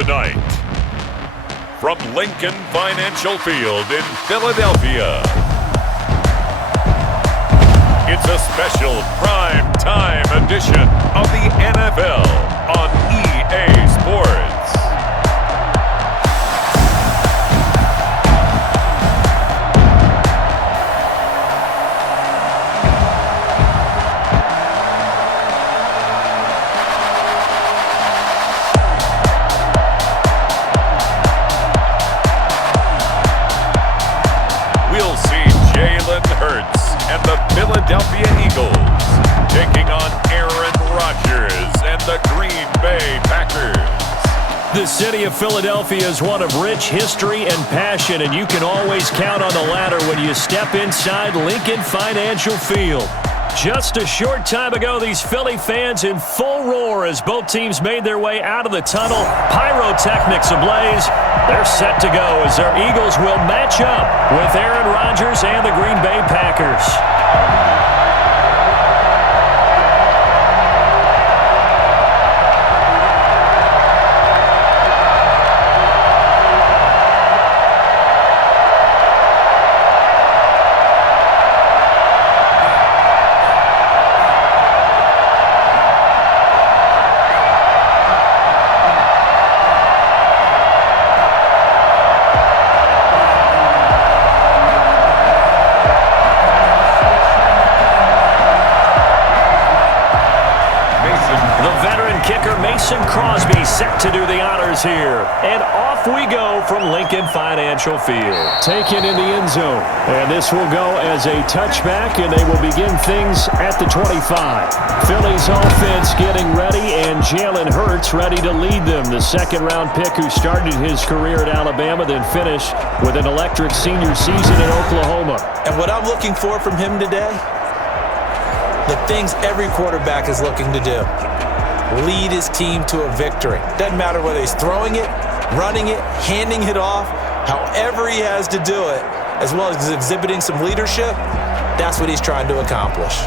Tonight, from Lincoln Financial Field in Philadelphia, it's a special prime time edition of the NFL on EA Sports. And the Philadelphia Eagles taking on Aaron Rodgers and the Green Bay Packers. The city of Philadelphia is one of rich history and passion, and you can always count on the latter when you step inside Lincoln Financial Field. Just a short time ago, these Philly fans in full roar as both teams made their way out of the tunnel. Pyrotechnics ablaze. They're set to go as their Eagles will match up with Aaron Rodgers and the Green Bay Packers. Set to do the honors here. And off we go from Lincoln Financial Field. Taken in the end zone. And this will go as a touchback, and they will begin things at the 25. Philly's offense getting ready, and Jalen Hurts ready to lead them. The second-round pick who started his career at Alabama, then finished with an electric senior season in Oklahoma. And what I'm looking for from him today, the things every quarterback is looking to do. Lead his team to a victory. Doesn't matter whether he's throwing it, running it, handing it off, however he has to do it, as well as exhibiting some leadership, that's what he's trying to accomplish.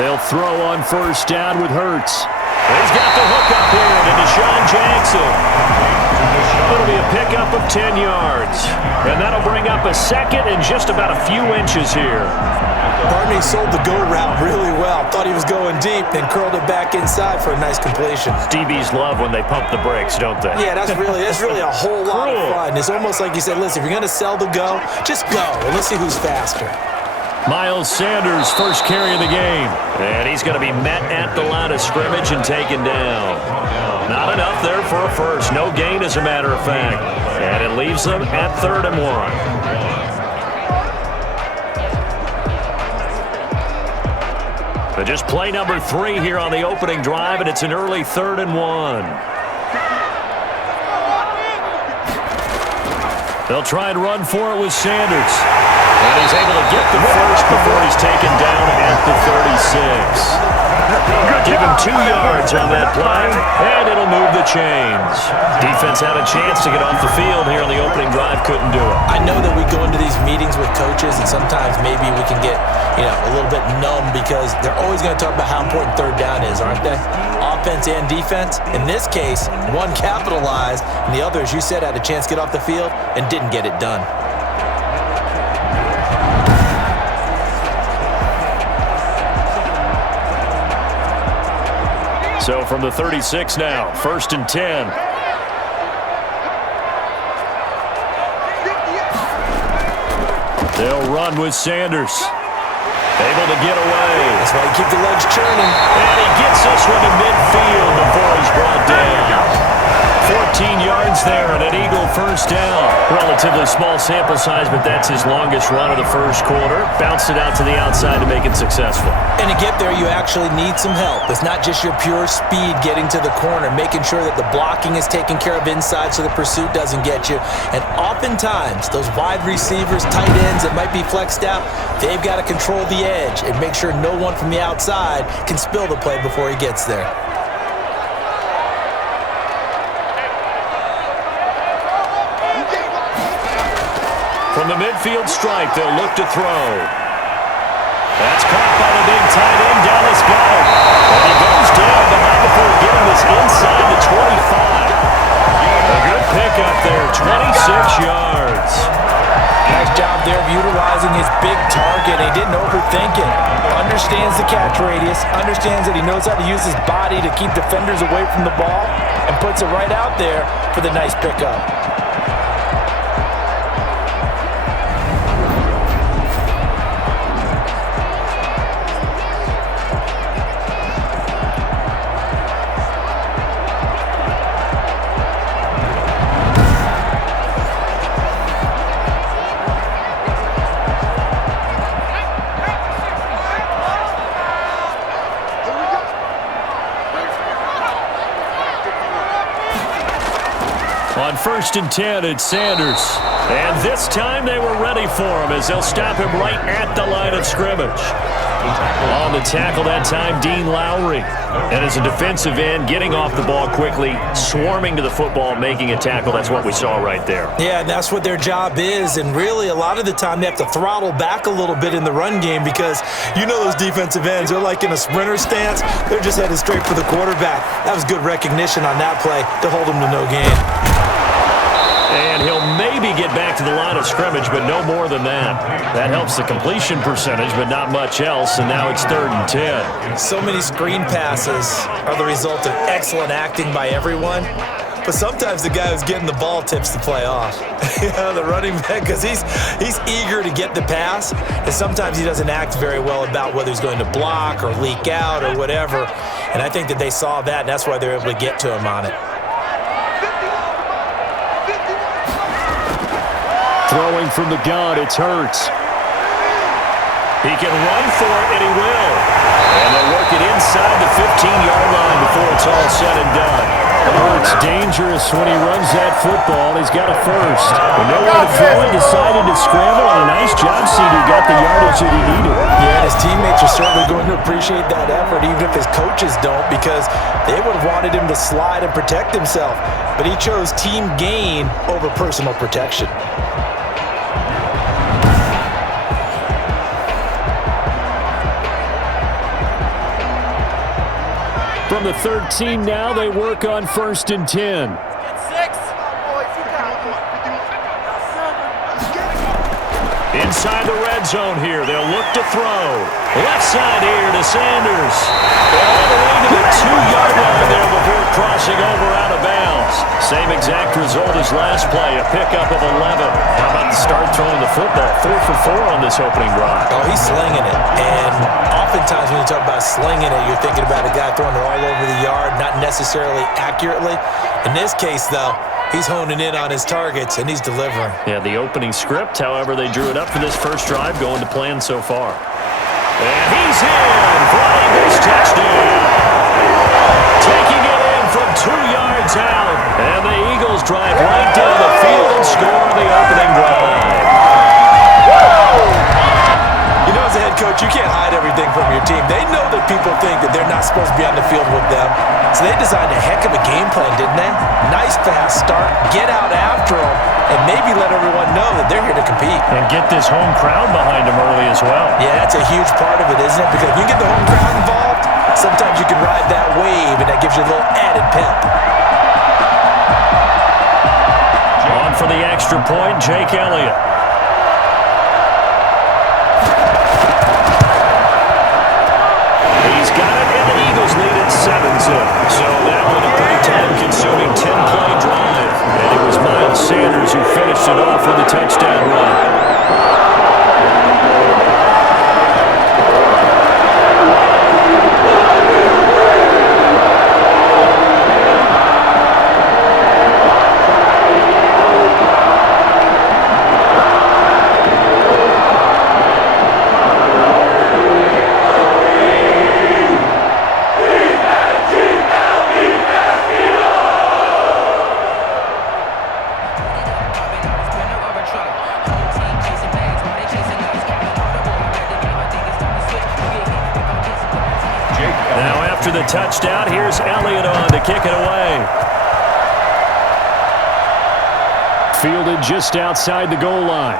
They'll throw on first down with Hurts. He's got the hook up here to Deshaun Jackson. It'll be a pickup of 10 yards. And that'll bring up a second and just about a few inches here. Barney sold the go route really well. Thought he was going deep, then curled it back inside for a nice completion. DBs love when they pump the brakes, don't they? Yeah, that's really a whole lot of fun. It's almost like you said, listen, if you're going to sell the go, just go. And let's see who's faster. Miles Sanders, first carry of the game. And he's going to be met at the line of scrimmage and taken down. Not enough there for a first. No gain, as a matter of fact. And it leaves them at 3rd and 1. But just play number 3 here on the opening drive, and it's an early 3rd and 1. They'll try and run for it with Sanders. And he's able to get the first before he's taken down at the 36. Give him 2 yards on that play, and it'll move the chains. Defense had a chance to get off the field here on the opening drive, couldn't do it. I know that we go into these meetings with coaches, and sometimes maybe we can get, a little bit numb because they're always going to talk about how important 3rd down is, aren't they? Offense and defense. In this case, one capitalized, and the other, as you said, had a chance to get off the field and didn't get it done. So from the 36 now, 1st and 10. They'll run with Sanders. Able to get away. That's why you keep the legs churning. And he gets this one to midfield before he's brought down. 14 yards there and an Eagle first down. Relatively small sample size, but that's his longest run of the first quarter. Bounced it out to the outside to make it successful. And to get there, you actually need some help. It's not just your pure speed getting to the corner, making sure that the blocking is taken care of inside so the pursuit doesn't get you. And oftentimes, those wide receivers, tight ends that might be flexed out, they've got to control the edge and make sure no one from the outside can spill the play before he gets there. From the midfield stripe, they'll look to throw. That's caught by the big tight end, Dallas Goedert. And he goes down behind before getting this inside the 25. A good pickup there, 26 yards. Nice job there of utilizing his big target. He didn't overthink it. Understands the catch radius, understands that he knows how to use his body to keep defenders away from the ball, and puts it right out there for the nice pickup. On 1st and 10, it's Sanders. And this time they were ready for him as they'll stop him right at the line of scrimmage. On the tackle that time, Dean Lowry. And as a defensive end, getting off the ball quickly, swarming to the football, making a tackle. That's what we saw right there. Yeah, and that's what their job is. And really, a lot of the time, they have to throttle back a little bit in the run game because you know those defensive ends, they're like in a sprinter stance. They're just headed straight for the quarterback. That was good recognition on that play to hold them to no gain. And he'll maybe get back to the line of scrimmage, but no more than that. That helps the completion percentage, but not much else, and now it's 3rd and 10. So many screen passes are the result of excellent acting by everyone, but sometimes the guy who's getting the ball tips the play off. You know, the running back, because he's eager to get the pass, and sometimes he doesn't act very well about whether he's going to block or leak out or whatever, and I think that they saw that, and that's why they're able to get to him on it. Throwing from the gun, it's Hurts. He can run for it, and he will. And they'll work it inside the 15-yard line before it's all said and done. Hurts dangerous when he runs that football. He's got a first. With nowhere to throw, he decided to scramble, and a nice job seed. He got the yardage that he needed. Yeah, and his teammates are certainly going to appreciate that effort, even if his coaches don't, because they would have wanted him to slide and protect himself. But he chose team gain over personal protection. From the 13 now, they work on 1st and 10. Inside the red zone here, they'll look to throw. Left side here to Sanders. All the way to the 2-yard line there before crossing over out of bounds. Same exact result as last play, a pickup of 11. How about the start throwing the football? 4 for 4 on this opening drive. Oh, he's slinging it. And oftentimes when you talk about slinging it, you're thinking about a guy throwing it all over the yard, not necessarily accurately. In this case, though, he's honing in on his targets, and he's delivering. Yeah, the opening script, however, they drew it up for this first drive, going to plan so far. And he's in for an Eagles touchdown. Taking it in from 2 yards out. And the Eagles drive right down the field and score the opening drive. You know, as a head coach, you can't hide everything from your team. They know that people think that they're not supposed to be on the field with them. So they designed a heck of a game plan, didn't they? Nice fast start, get out after them, and maybe let everyone know that they're here to compete. And get this home crowd behind them early as well. Yeah, that's a huge part of it, isn't it? Because if you get the home crowd involved, sometimes you can ride that wave, and that gives you a little added pep. On for the extra point, Jake Elliott. He's got it, and the Eagles lead at 7-zip. So that was a pretty time-consuming 10-play drive. And it was Miles Sanders who finished it off with a touchdown run. After the touchdown, here's Elliott on to kick it away. Fielded just outside the goal line.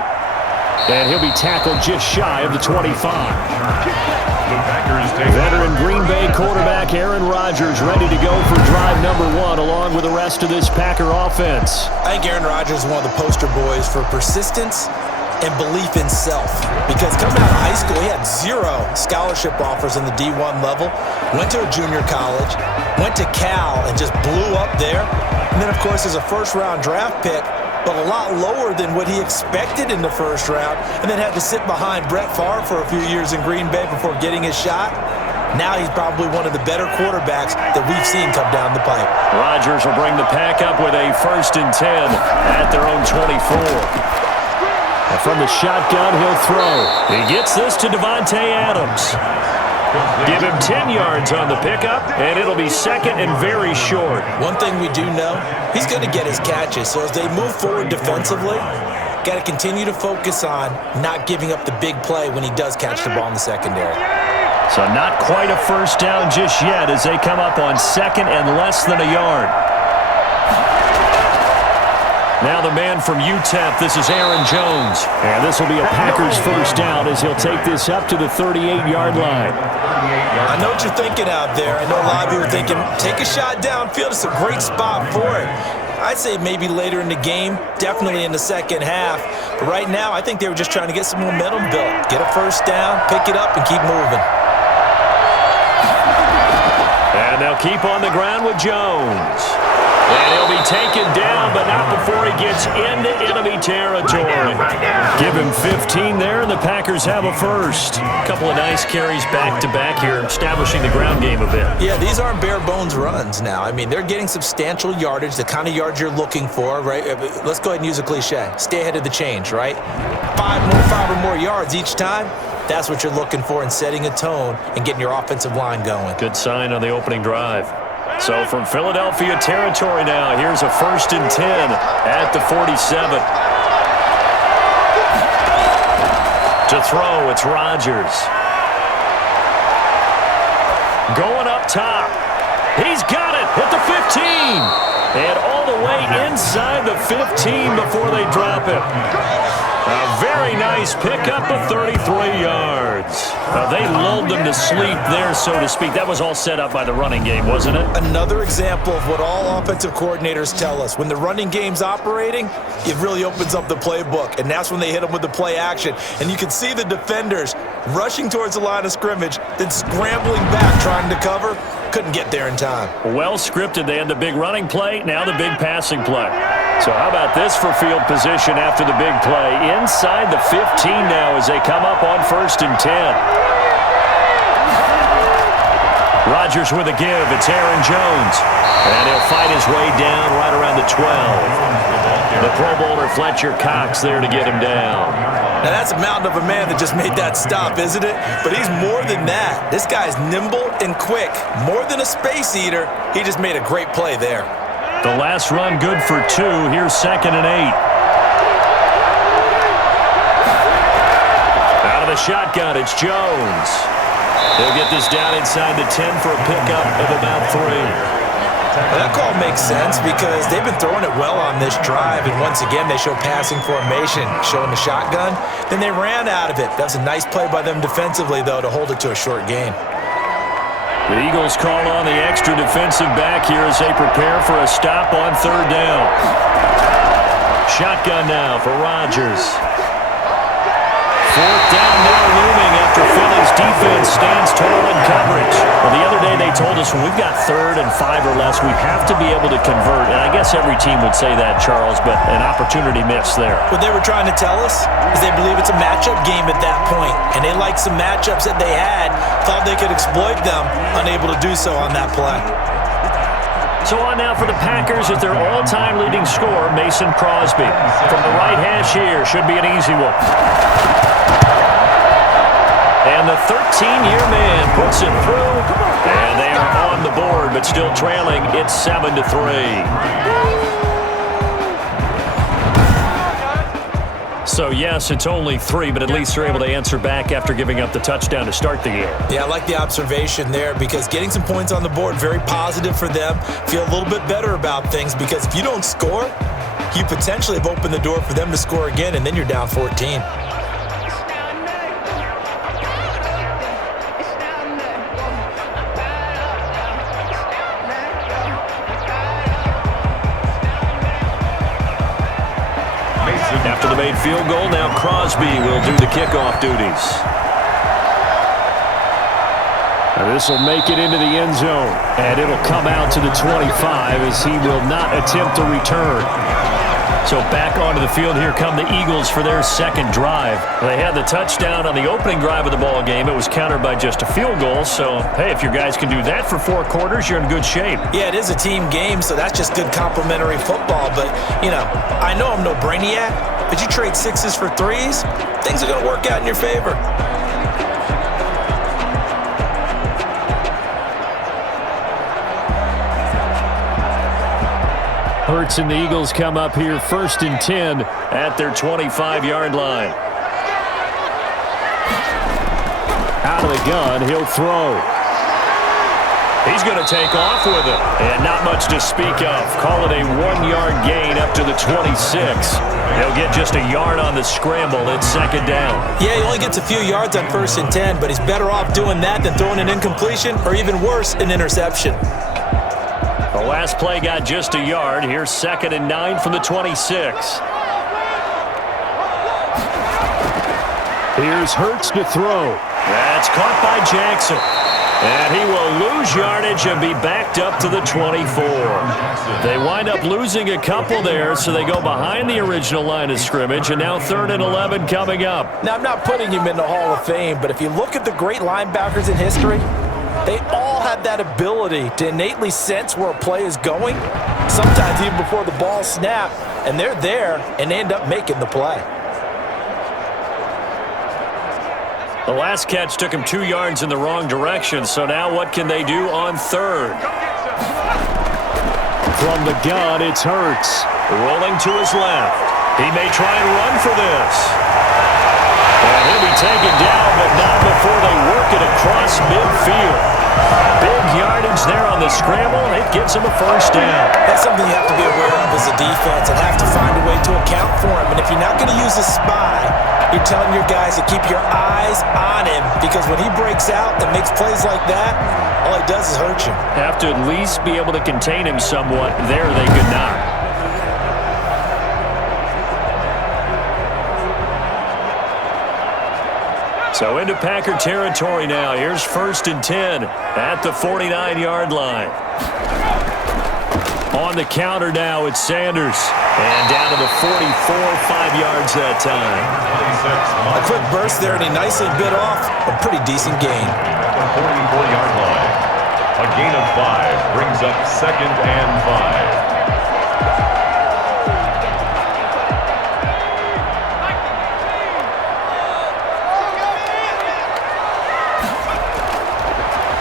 And he'll be tackled just shy of the 25. Veteran Green Bay quarterback Aaron Rodgers ready to go for drive number 1 along with the rest of this Packer offense. I think Aaron Rodgers is one of the poster boys for persistence and belief in self. Because coming out of high school, he had 0 scholarship offers in the D1 level, went to a junior college, went to Cal and just blew up there. And then, of course, as a first-round draft pick, but a lot lower than what he expected in the first round, and then had to sit behind Brett Favre for a few years in Green Bay before getting his shot. Now he's probably one of the better quarterbacks that we've seen come down the pipe. Rodgers will bring the Pack up with a 1st and 10 at their own 24. And from the shotgun, he'll throw. He gets this to Davante Adams. Give him 10 yards on the pickup, and it'll be 2nd and very short. One thing we do know, he's going to get his catches. So as they move forward defensively, got to continue to focus on not giving up the big play when he does catch the ball in the secondary. So not quite a first down just yet as they come up on 2nd and less than a yard. Now the man from UTEP, this is Aaron Jones. And this will be a Packers first down as he'll take this up to the 38-yard line. I know what you're thinking out there. I know a lot of you are thinking, take a shot downfield. It's a great spot for it. I'd say maybe later in the game, definitely in the second half. But right now, I think they were just trying to get some momentum built. Get a first down, pick it up, and keep moving. And they'll keep on the ground with Jones. And he'll be taken down, but not before he gets into enemy territory. Give him 15 there, and the Packers have a first. A couple of nice carries back-to-back here, establishing the ground game a bit. Yeah, these aren't bare-bones runs now. I mean, they're getting substantial yardage, the kind of yards you're looking for, right? Let's go ahead and use a cliche. Stay ahead of the change, right? 5 or more yards each time. That's what you're looking for in setting a tone and getting your offensive line going. Good sign on the opening drive. So from Philadelphia territory now, here's a 1st and 10 at the 47. To throw, it's Rodgers. Going up top. He's got it at the 15. And all the way inside the 15 before they drop it. A very nice pickup of 33 yards. They lulled them to sleep there, so to speak. That was all set up by the running game, wasn't it? Another example of what all offensive coordinators tell us. When the running game's operating, it really opens up the playbook, and that's when they hit them with the play action. And you can see the defenders rushing towards the line of scrimmage, then scrambling back trying to cover. Couldn't get there in time. Well scripted. They had the big running play, now the big passing play. So how about this for field position after the big play? Inside the 15 now as they come up on 1st and 10. Rodgers with a give. It's Aaron Jones. And he'll fight his way down right around the 12. The Pro Bowler Fletcher Cox there to get him down. Now that's a mountain of a man that just made that stop, isn't it? But he's more than that. This guy's nimble and quick. More than a space eater. He just made a great play there. The last run good for 2. Here's 2nd and 8. Out of the shotgun, it's Jones. He'll get this down inside the 10 for a pickup of about 3. Well, that call makes sense because they've been throwing it well on this drive, and once again they show passing formation, showing the shotgun. Then they ran out of it. That was a nice play by them defensively, though, to hold it to a short gain. The Eagles call on the extra defensive back here as they prepare for a stop on 3rd down. Shotgun now for Rodgers. 4th down now looming after Philly's defense stands tall in coverage. Well, the other day they told us when we've got 3rd and 5 or less, we have to be able to convert. And I guess every team would say that, Charles, but an opportunity missed there. What they were trying to tell us is they believe it's a matchup game at that point. And they liked some matchups that they had, thought they could exploit them, unable to do so on that play. So on now for the Packers is their all-time leading scorer, Mason Crosby. From the right hash here, should be an easy one. And the 13-year man puts it through, and they are on the board, but still trailing. It's 7-3. So, yes, it's only 3, but at least they're able to answer back after giving up the touchdown to start the year. Yeah, I like the observation there because getting some points on the board, very positive for them. Feel a little bit better about things because if you don't score, you potentially have opened the door for them to score again, and then you're down 14. made field goal. Now Crosby will do the kickoff duties. This will make it into the end zone, and it'll come out to the 25 as he will not attempt to return. So back onto the field here come the Eagles for their second drive. They had the touchdown on the opening drive of the ball game. It was countered by just a field goal. So, hey, if your guys can do that for 4 quarters, you're in good shape. Yeah, it is a team game, so that's just good complimentary football. But, you know, I know I'm no brainiac, but you trade 6s for 3s, things are going to work out in your favor. Hurts and the Eagles come up here 1st and 10 at their 25-yard line. Out of the gun, he'll throw. He's going to take off with it. And not much to speak of. Call it a 1-yard gain up to the 26. They'll get just a yard on the scramble. It's 2nd down. Yeah, he only gets a few yards on 1st and 10, but he's better off doing that than throwing an incompletion or even worse, an interception. The last play got just a yard. Here's 2nd and 9 from the 26. Here's Hurts to throw. That's caught by Jackson. And he will lose yardage and be backed up to the 24. They wind up losing a couple there, so they go behind the original line of scrimmage, and now 3rd and 11 coming up. Now, I'm not putting him in the Hall of Fame, but if you look at the great linebackers in history, they all have that ability to innately sense where a play is going, sometimes even before the ball snaps, and they're there, and they end up making the play. The last catch took him 2 yards in the wrong direction, so now what can they do on 3rd? From the gun, it's Hurts. Rolling to his left. He may try and run for this. And he'll be taken down, but not before they work it across midfield. Big yardage there on the scramble. It gets him a 1st down. That's something you have to be aware of as a defense and have to find a way to account for him. And if you're not going to use a spy, you're telling your guys to keep your eyes on him, because when he breaks out and makes plays like that, all he does is hurt you. Have to at least be able to contain him somewhat. There they could not. So into Packer territory now. Here's 1st and 10 at the 49-yard line. On the counter now, it's Sanders. And down to the 44, 5 yards that time. A quick burst there, and he nicely bit off a pretty decent gain. At the 44-yard line, a gain of 5 brings up 2nd and 5.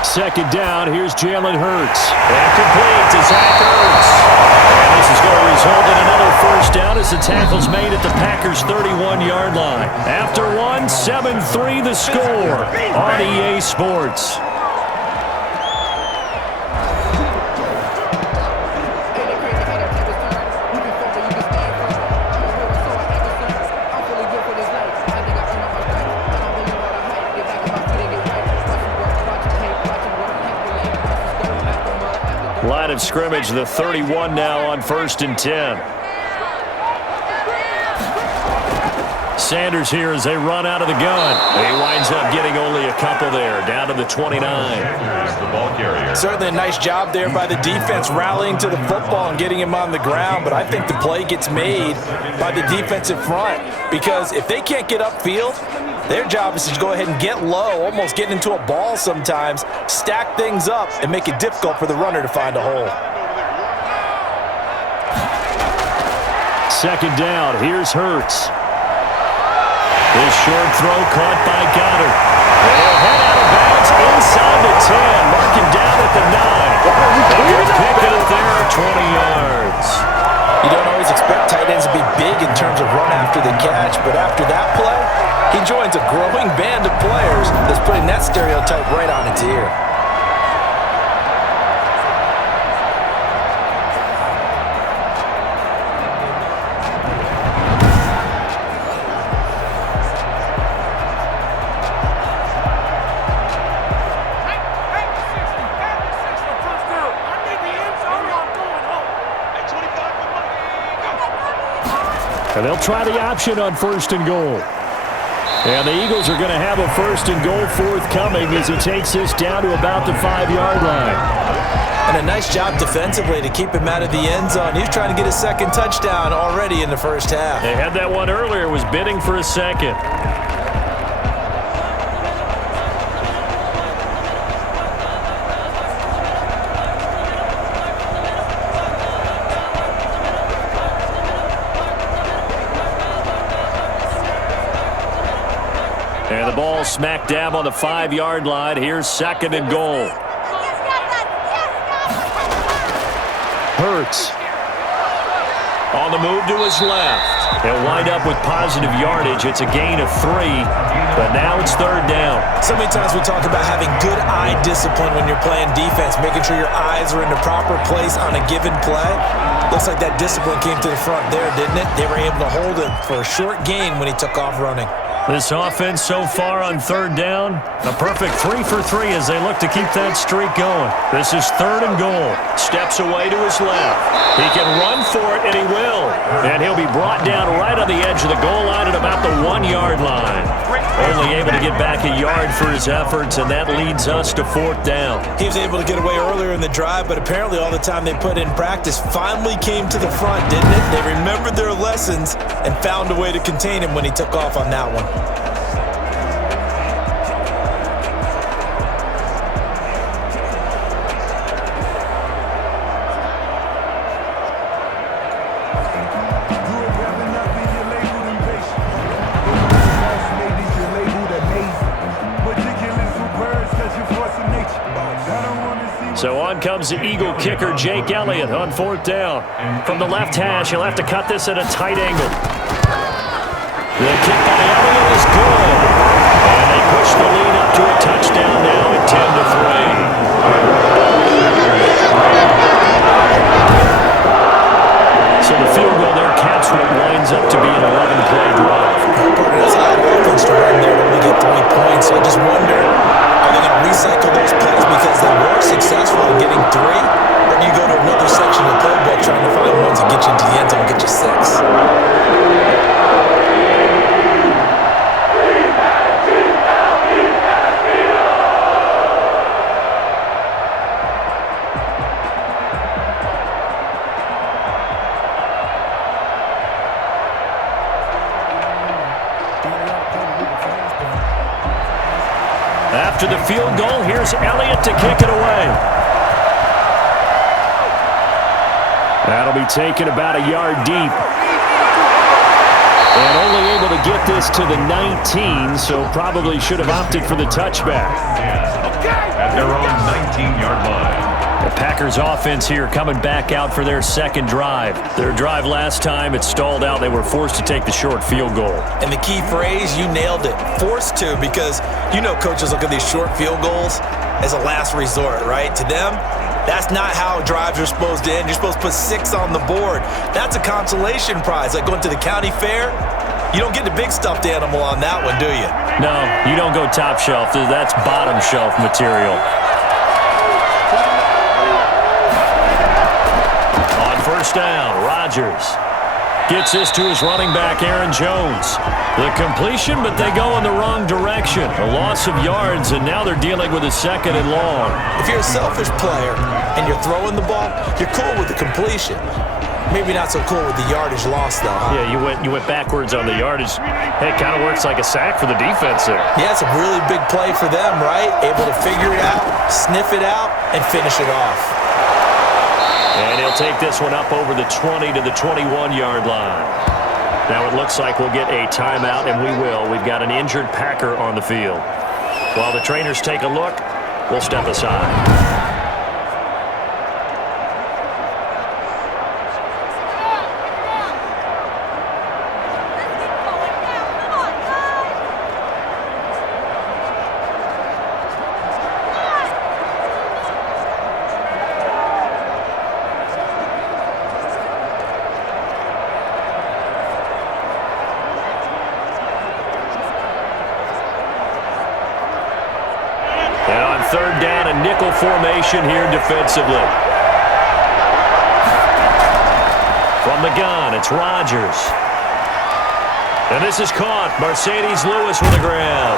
Second down, here's Jalen Hurts. And complete to Zach Ertz. And this is going to result in another 1st down as the tackle's made at the Packers' 31-yard line. After one, 7-3 the score on EA Sports. Line of scrimmage, the 31 now on 1st and 10. Sanders here as they run out of the gun. He winds up getting only a couple there, down to the 29. The ball carrier. Certainly a nice job there by the defense rallying to the football and getting him on the ground, but I think the play gets made by the defensive front, because if they can't get upfield, their job is to go ahead and get low, almost get into a ball sometimes, stack things up, and make it difficult for the runner to find a hole. Second down, here's Hurts. His short throw caught by Goddard. They'll head out of bounds inside the 10, marking down at the 9. And he'll pick up there at 20 yards. You don't always expect tight ends to be big in terms of run after the catch, but after that play, he joins a growing band of players that's putting that stereotype right on its ear. And they'll try the option on 1st and goal. And the Eagles are going to have a 1st and goal forthcoming as he takes this down to about the 5-yard line. And a nice job defensively to keep him out of the end zone. He was trying to get his second touchdown already in the first half. They had that one earlier, was bidding for a second. And the ball smack dab on the 5-yard line. Here's 2nd and goal. Hurts. On the move to his left. He'll wind up with positive yardage. It's a gain of 3, but now it's 3rd down. So many times we talk about having good eye discipline when you're playing defense, making sure your eyes are in the proper place on a given play. Looks like that discipline came to the front there, didn't it? They were able to hold him for a short gain when he took off running. This offense so far on 3rd down, a perfect 3 for 3 as they look to keep that streak going. This is 3rd and goal. Steps away to his left. He can run for it, and he will. And he'll be brought down right on the edge of the goal line at about the 1-yard line. Only able to get back a yard for his efforts, and that leads us to 4th down. He was able to get away earlier in the drive, but apparently all the time they put in practice finally came to the front, didn't it? They remembered their lessons and found a way to contain him when he took off on that one. So on comes the Eagle kicker, Jake Elliott, on 4th down. From the left hash, he'll have to cut this at a tight angle. The kick by Elliott is good. And they push the lead up to a touchdown now at 10-3. So the field goal there caps what winds up to be an 11-play drive. That's a lot of offense to run there when we get 3 points. So I just wonder, are they going to recycle those plays because they were successful in getting 3? Or do you go to another section of the playbook trying to find ones that get you into the end zone and get you 6? After the field goal, here's Elliott to kick it away. That'll be taken about a yard deep. And only able to get this to the 19, so probably should have opted for the touchback. At their own 19-yard line. The Packers offense here coming back out for their 2nd drive. Their drive last time, it stalled out. They were forced to take the short field goal. And the key phrase, you nailed it, forced to, because you know coaches look at these short field goals as a last resort, right? To them, that's not how drives are supposed to end. You're supposed to put 6 on the board. That's a consolation prize, like going to the county fair. You don't get the big stuffed animal on that one, do you? No, you don't go top shelf. That's bottom shelf material. First down, Rodgers gets this to his running back, Aaron Jones. The completion, but they go in the wrong direction. A loss of yards, and now they're dealing with a 2nd and long. If you're a selfish player and you're throwing the ball, you're cool with the completion. Maybe not so cool with the yardage loss, though, huh? Yeah, you went backwards on the yardage. Hey, it kind of works like a sack for the defense there. Yeah, it's a really big play for them, right? Able to figure it out, sniff it out, and finish it off. And he'll take this one up over the 20 to the 21-yard line. Now it looks like we'll get a timeout, and we will. We've got an injured Packer on the field. While the trainers take a look, we'll step aside. And on 3rd down, a nickel formation here defensively. From the gun, it's Rodgers. And this is caught. Mercedes Lewis with the grab.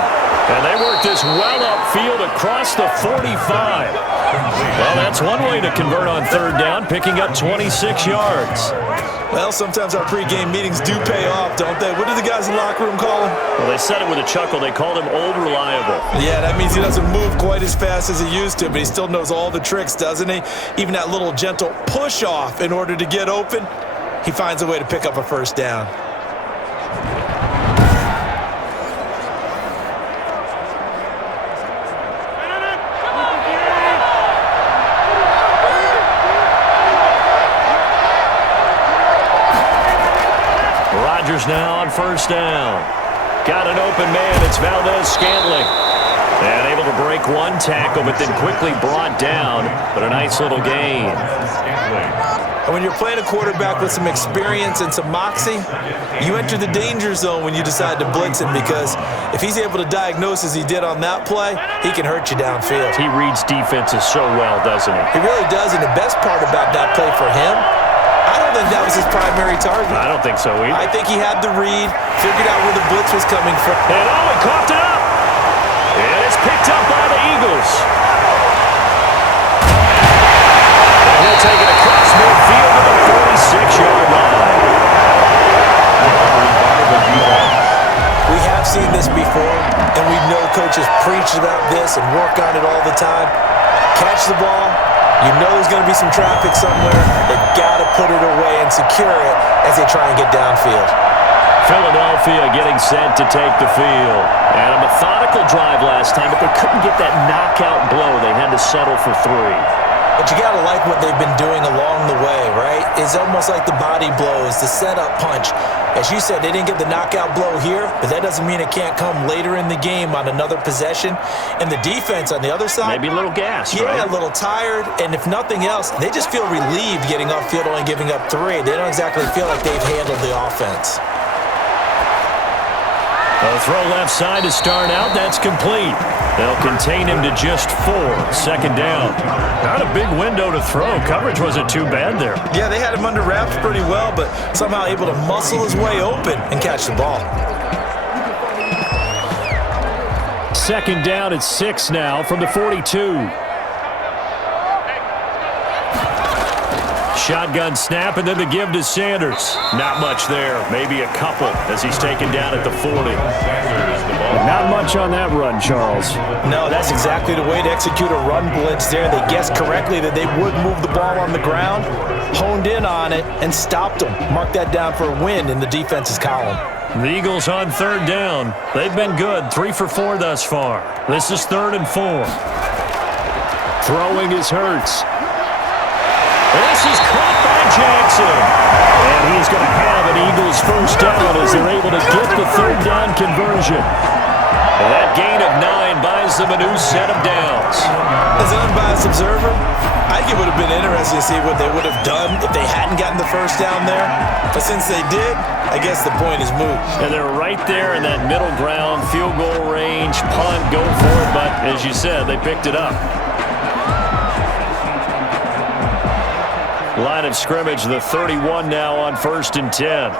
And they work this well upfield across the 45. Well, that's one way to convert on third down, picking up 26 yards. Well, sometimes our pregame meetings do pay off, don't they? What do the guys in the locker room call him? Well, they said it with a chuckle. They called him Old Reliable. Yeah, that means he doesn't move quite as fast as he used to, but he still knows all the tricks, doesn't he? Even that little gentle push-off in order to get open, he finds a way to pick up a first down. Now on first down. Got an open man. It's Valdez-Scantling. And able to break one tackle, but then quickly brought down. But a nice little gain. And when you're playing a quarterback with some experience and some moxie, you enter the danger zone when you decide to blitz him, because if he's able to diagnose as he did on that play, he can hurt you downfield. He reads defenses so well, doesn't he? He really does, and the best part about that play for him, I don't think that was his primary target. I don't think so either. I think he had the read, figured out where the blitz was coming from. And he coughed it up. And it's picked up by the Eagles. And he'll take it across midfield to the 46-yard line. We have seen this before, and we know coaches preach about this and work on it all the time. Catch the ball. You know there's going to be some traffic somewhere. They've got to put it away and secure it as they try and get downfield. Philadelphia getting set to take the field. And a methodical drive last time, but they couldn't get that knockout blow. They had to settle for 3. But you got to like what they've been doing along the way, right? It's almost like the body blows, the setup punch. As you said, they didn't get the knockout blow here, but that doesn't mean it can't come later in the game on another possession. And the defense on the other side, maybe a little gassed, yeah, right? A little tired. And if nothing else, they just feel relieved getting off field, only giving up 3. They don't exactly feel like they've handled the offense. A throw left side to start out. That's complete. They'll contain him to just 4. Second down. Not a big window to throw. Coverage wasn't too bad there. Yeah, they had him under wraps pretty well, but somehow able to muscle his way open and catch the ball. Second down at 6 now from the 42. Shotgun snap, and then the give to Sanders. Not much there. Maybe a couple as he's taken down at the 40. Not much on that run, Charles. No, that's exactly the way to execute a run blitz there. They guessed correctly that they would move the ball on the ground, honed in on it, and stopped them. Mark that down for a win in the defense's column. The Eagles on third down. They've been good. 3 for 4 thus far. This is 3rd and 4. Throwing is Hurts. This is caught by Jackson. And he's going to have an Eagles first down as they're able to get the third down conversion. And that gain of 9 buys them a new set of downs. As an unbiased observer, I think it would have been interesting to see what they would have done if they hadn't gotten the first down there. But since they did, I guess the point is moot. And they're right there in that middle ground, field goal range, punt, go for it. But as you said, they picked it up. Line of scrimmage, the 31 now on 1st and 10.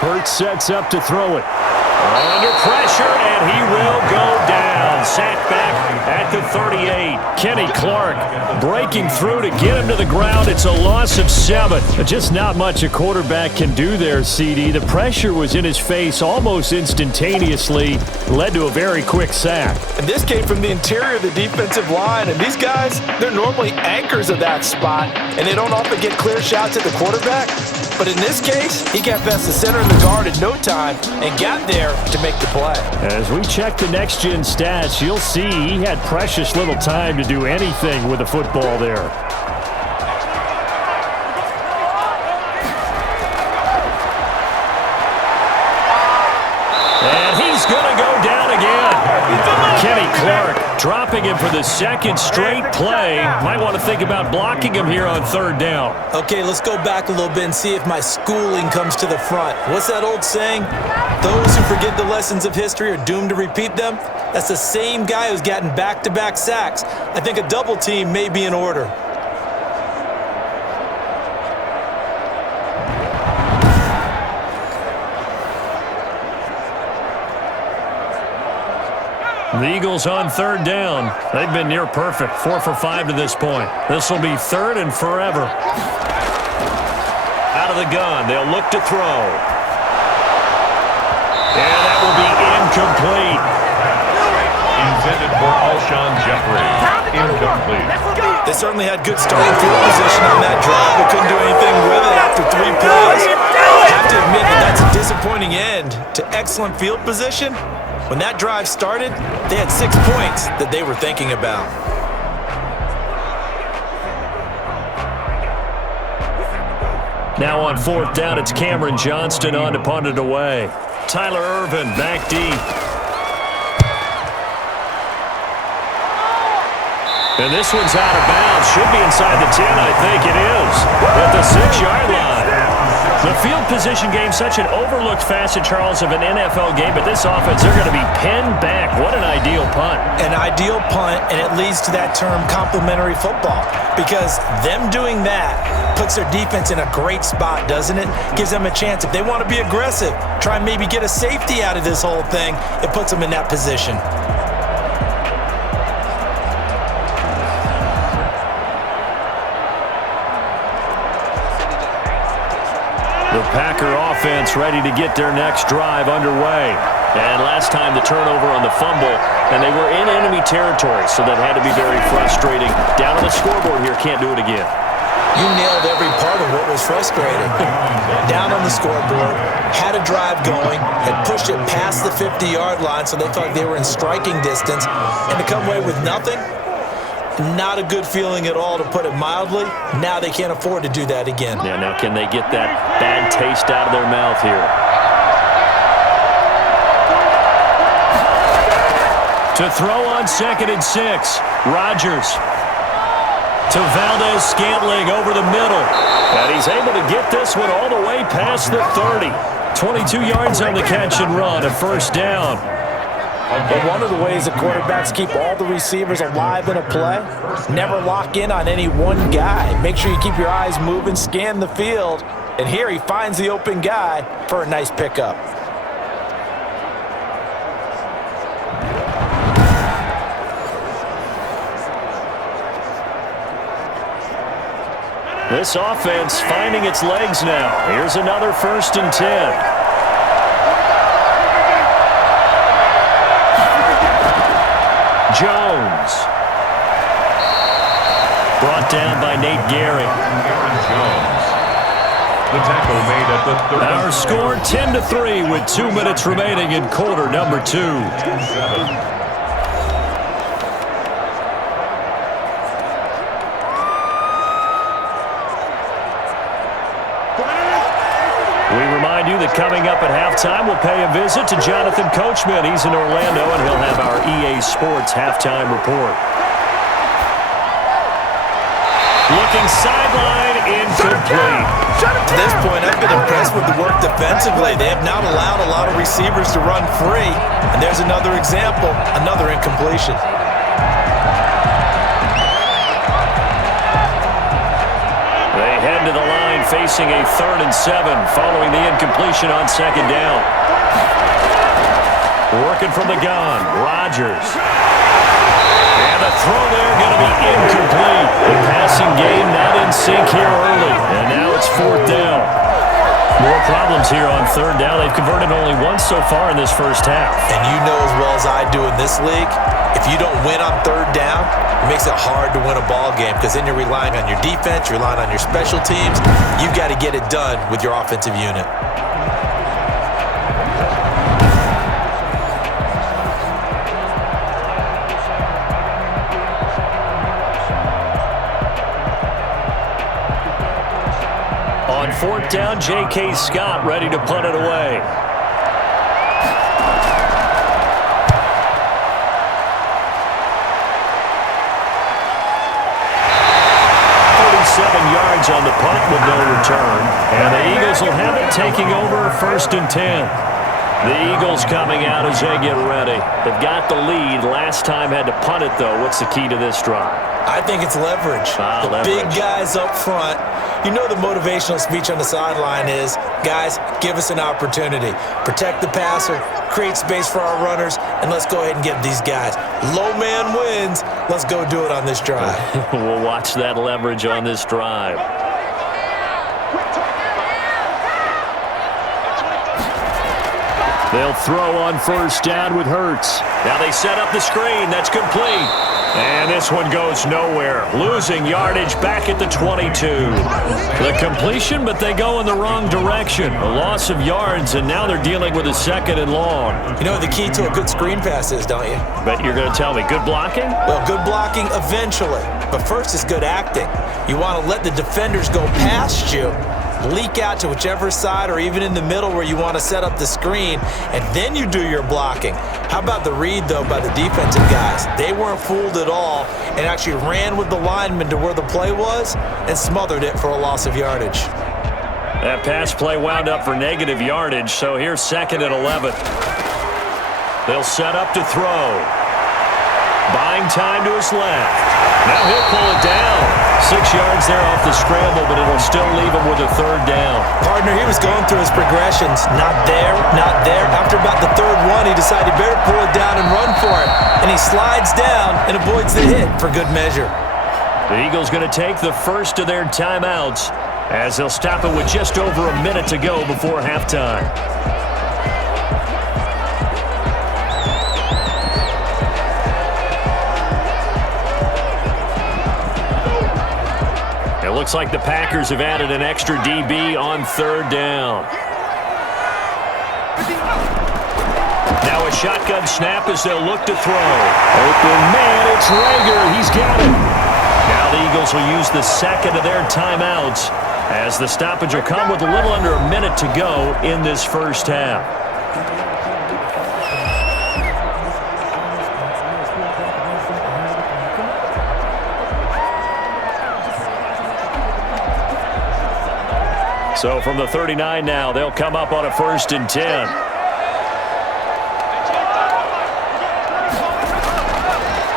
Hurts sets up to throw it. Under pressure, and he will go down. Sacked back at the 38. Kenny Clark breaking through to get him to the ground. It's a loss of 7. Just not much a quarterback can do there, CD. The pressure was in his face almost instantaneously. Led to a very quick sack. And this came from the interior of the defensive line. And these guys, they're normally anchors of that spot. And they don't often get clear shots at the quarterback. But in this case, he got past the center of the guard in no time and got there to make the play. As we check the next-gen stats, you'll see he had precious little time to do anything with the football there. And he's going to go down again. Kenny Clark dropping him for the second straight play. Might want to think about blocking him here on third down. Okay, let's go back a little bit and see if my schooling comes to the front. What's that old saying? Those who forget the lessons of history are doomed to repeat them. That's the same guy who's gotten back-to-back sacks. I think a double team may be in order. The Eagles on third down. They've been near perfect, 4 for 5 to this point. This will be third and forever. Out of the gun, they'll look to throw. And that will be incomplete. Intended for Alshon Jeffrey. Incomplete. They certainly had good starting field position on that drive, but couldn't do anything with it after 3 plays. I have to admit that that's a disappointing end to excellent field position. When that drive started, they had 6 points that they were thinking about. Now on fourth down, it's Cameron Johnston on to punt it away. Tyler Ervin back deep. And this one's out of bounds. Should be inside the 10, I think it is. At the 6-yard line. The field position game, such an overlooked facet, Charles, of an NFL game, but this offense, they're going to be pinned back. What an ideal punt. An ideal punt, and it leads to that term complementary football, because them doing that puts their defense in a great spot, doesn't it? Gives them a chance. If they want to be aggressive, try and maybe get a safety out of this whole thing, it puts them in that position. The Packer offense ready to get their next drive underway. And last time the turnover on the fumble, and they were in enemy territory, so that had to be very frustrating. Down on the scoreboard here, can't do it again. You nailed every part of what was frustrating. Down on the scoreboard, had a drive going, had pushed it past the 50-yard line, so they thought they were in striking distance, and to come away with nothing, not a good feeling at all, to put it mildly. Now they can't afford to do that again. Yeah, now can they get that bad taste out of their mouth here? To throw on 2nd and 6, Rodgers. To Valdez-Scantling over the middle. And he's able to get this one all the way past the 30. 22 yards on the catch and run, a first down. But one of the ways that quarterbacks keep all the receivers alive in a play, never lock in on any one guy. Make sure you keep your eyes moving, scan the field, and here he finds the open guy for a nice pickup. This offense finding its legs now. Here's another 1st and 10. Jones. Brought down by Nate Gehring. Jones. The tackle made at the 30. Our score 10-3 with 2 minutes remaining in quarter number 2. 10-7. We remind you that coming up at halftime, we'll pay a visit to Jonathan Coachman. He's in Orlando, and he'll have our EA Sports halftime report. Looking sideline, incomplete. To this point, I've been impressed with the work defensively. They have not allowed a lot of receivers to run free. And there's another example, another incompletion. They head to the line facing a 3rd and 7 following the incompletion on 2nd down. Working from the gun, Rodgers. And the throw there going to be incomplete. The passing game not in sync here early. And now it's 4th down. More problems here on 3rd down. They've converted only once so far in this first half. And you know as well as I do in this league, if you don't win on 3rd down, it makes it hard to win a ball game, because then you're relying on your defense, you're relying on your special teams. You've got to get it done with your offensive unit. On 4th down, J.K. Scott ready to punt it away. Yards on the punt with no return. And the Eagles will have it, taking over 1st and 10. The Eagles coming out as they get ready. They've got the lead. Last time had to punt it, though. What's the key to this drive? I think it's leverage. The big guys up front. You know the motivational speech on the sideline is, guys, give us an opportunity. Protect the passer, create space for our runners, and let's go ahead and get these guys. Low man wins. Let's go do it on this drive. We'll watch that leverage on this drive. They'll throw on first down with Hurts. Now they set up the screen. That's complete. And this one goes nowhere. Losing yardage back at the 22. The completion, but they go in the wrong direction. A loss of yards, and now they're dealing with a 2nd and long. You know what the key to a good screen pass is, don't you? Bet you're going to tell me good blocking? Well, good blocking eventually. But first is good acting. You want to let the defenders go past you, leak out to whichever side or even in the middle where you want to set up the screen, and then you do your blocking. How about the read, though, by the defensive guys? They weren't fooled at all and actually ran with the lineman to where the play was and smothered it for a loss of yardage. That pass play wound up for negative yardage, so here's 2nd and 11. They'll set up to throw. Buying time to his left. Now he'll pull it down. 6 yards there off the scramble, but it'll still leave him with a 3rd down. Partner, he was going through his progressions. Not there, not there. After about the 3rd one, he decided he better pull it down and run for it. And he slides down and avoids the hit for good measure. The Eagles going to take the first of their timeouts as they'll stop it with just over a minute to go before halftime. It looks like the Packers have added an extra DB on 3rd down. Now a shotgun snap as they'll look to throw. Open man, it's Rager. He's got it. Now the Eagles will use the 2nd of their timeouts as the stoppage will come with a little under a minute to go in this first half. So from the 39 now, they'll come up on a 1st and 10.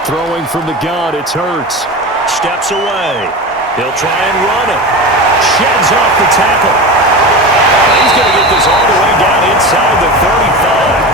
Throwing from the gun, it's Hurts. Steps away. He'll try and run it. Sheds off the tackle. He's going to get this all the way down inside the 35.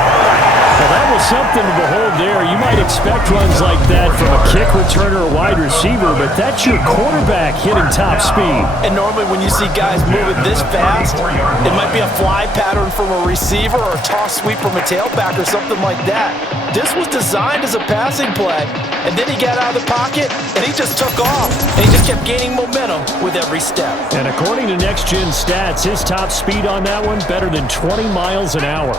Well, that was something to behold there. You might expect runs like that from a kick returner or wide receiver, but that's your quarterback hitting top speed. And normally when you see guys moving this fast, it might be a fly pattern from a receiver or a toss sweep from a tailback or something like that. This was designed as a passing play, and then he got out of the pocket, and he just took off, and he just kept gaining momentum with every step. And according to Next Gen Stats, his top speed on that one, better than 20 miles an hour.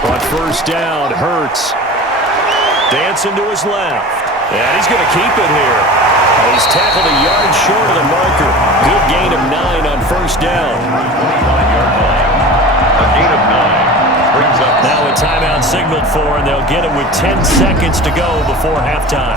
On 1st down, Hurts. Dancing to his left. And he's going to keep it here. He's tackled a yard short of the marker. Good gain of 9 on 1st down. 25-yard line. A gain of 9 brings up. Now a timeout signaled for, and they'll get it with 10 seconds to go before halftime.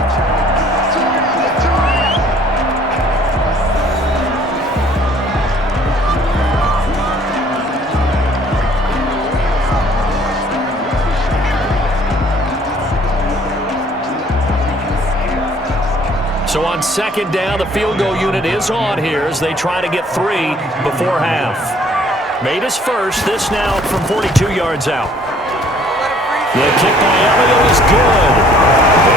So on 2nd down, the field goal unit is on here as they try to get 3 before half. Made his first, this now from 42 yards out. The kick by Elliott is good.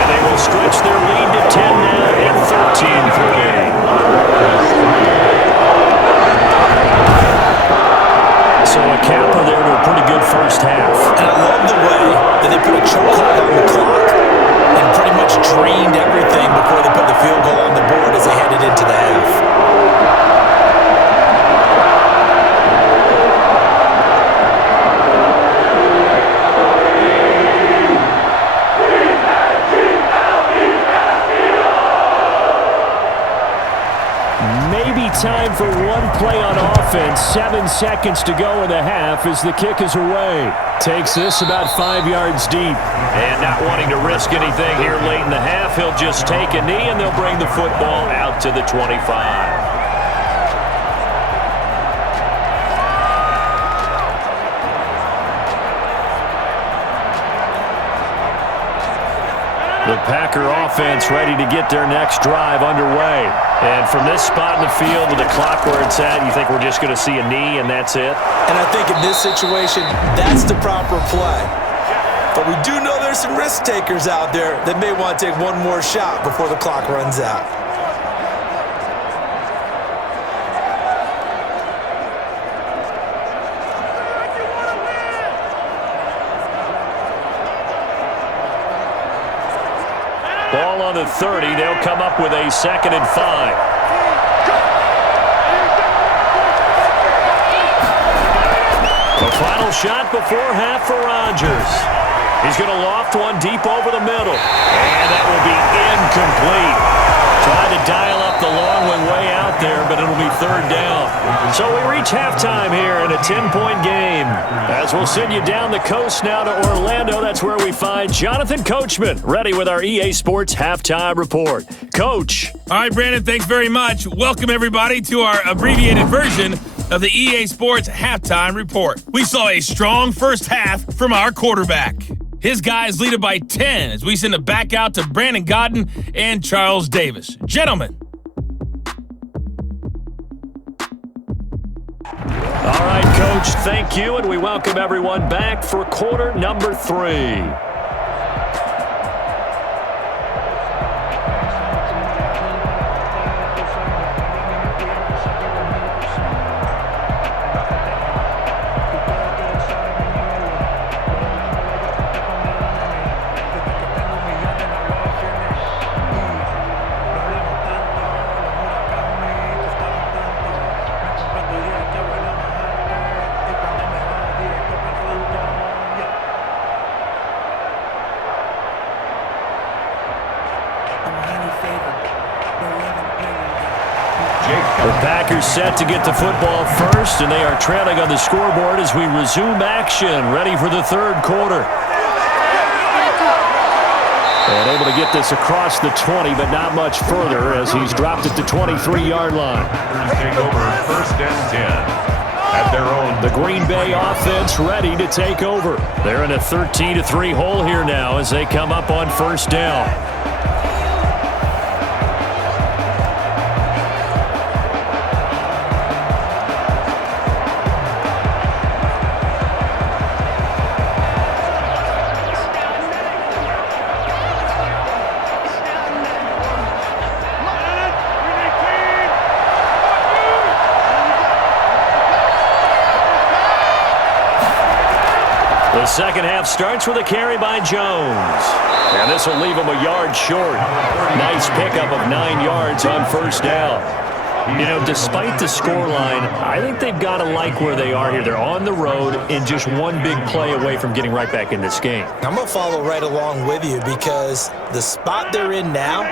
And they will stretch their lead to 10 now and 13-3. So a capper there to a pretty good first half. And I love the way that they put a chokehold on the clock and pretty much drained everything before they put the field goal on the board as they headed into the half. Maybe time for one play on offense. 7 seconds to go in the half as the kick is away. Takes this about 5 yards deep. And not wanting to risk anything here late in the half, he'll just take a knee and they'll bring the football out to the 25. Packer offense ready to get their next drive underway. And from this spot in the field with the clock where it's at, you think we're just going to see a knee and that's it? And I think in this situation, that's the proper play. But we do know there's some risk takers out there that may want to take one more shot before the clock runs out. Ball on the 30. They'll come up with a 2nd and 5. The final shot before half for Rodgers. He's going to loft one deep over the middle. And that will be incomplete. Trying to dial up the long one way out there, but it'll be 3rd down. So we reach halftime here in a 10-point game. As we'll send you down the coast now to Orlando, that's where we find Jonathan Coachman, ready with our EA Sports Halftime Report. Coach. All right, Brandon, thanks very much. Welcome, everybody, to our abbreviated version of the EA Sports Halftime Report. We saw a strong first half from our quarterback. His guys lead it by 10 as we send it back out to Brandon Godden and Charles Davis. Gentlemen. All right, Coach, thank you, and we welcome everyone back for quarter number 3. The Packers set to get the football first, and they are trailing on the scoreboard as we resume action, ready for the 3rd quarter. And able to get this across the 20, but not much further as he's dropped it to 23-yard line. Take over 1st and 10 at their own. The Green Bay offense ready to take over. They're in a 13-3 hole here now as they come up on 1st down. The second half starts with a carry by Jones. And this will leave him a yard short. Nice pickup of 9 yards on 1st down. You know, despite the scoreline, I think they've got to like where they are here. They're on the road and just one big play away from getting right back in this game. I'm going to follow right along with you because the spot they're in now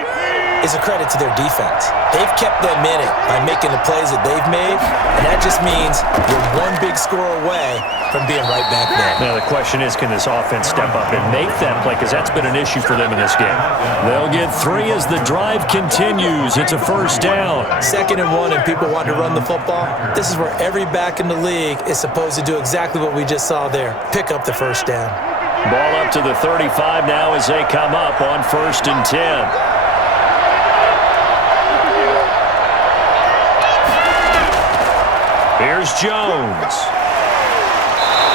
is a credit to their defense. They've kept them in it by making the plays that they've made, and that just means you're one big score away from being right back there. Now, the question is, can this offense step up and make that play? Because that's been an issue for them in this game. They'll get 3 as the drive continues. It's a 1st down. 2nd and 1, and people want to run the football. This is where every back in the league is supposed to do exactly what we just saw there. Pick up the 1st down. Ball up to the 35 now as they come up on 1st and 10. Here's Jones.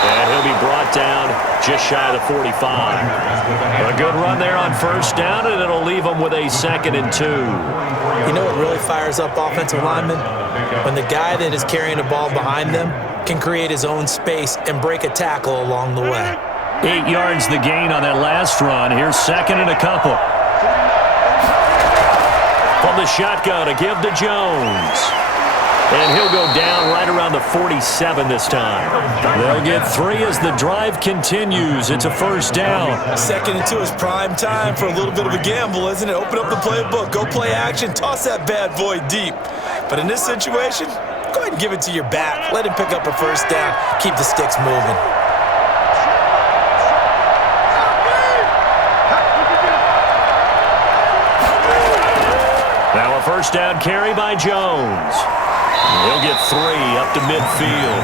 And he'll be brought down just shy of the 45. A good run there on 1st down, and it'll leave them with a 2nd and 2. You know what really fires up offensive linemen? When the guy that is carrying the ball behind them can create his own space and break a tackle along the way. 8 yards the gain on that last run. Here's 2nd and a couple. From the shotgun, a give to Jones. And he'll go down right around the 47 this time. They'll get 3 as the drive continues. It's a 1st down. 2nd and 2 is prime time for a little bit of a gamble, isn't it? Open up the playbook, go play action, toss that bad boy deep. But in this situation, go ahead and give it to your back. Let him pick up a 1st down. Keep the sticks moving. Now a 1st down carry by Jones. He'll get 3 up to midfield.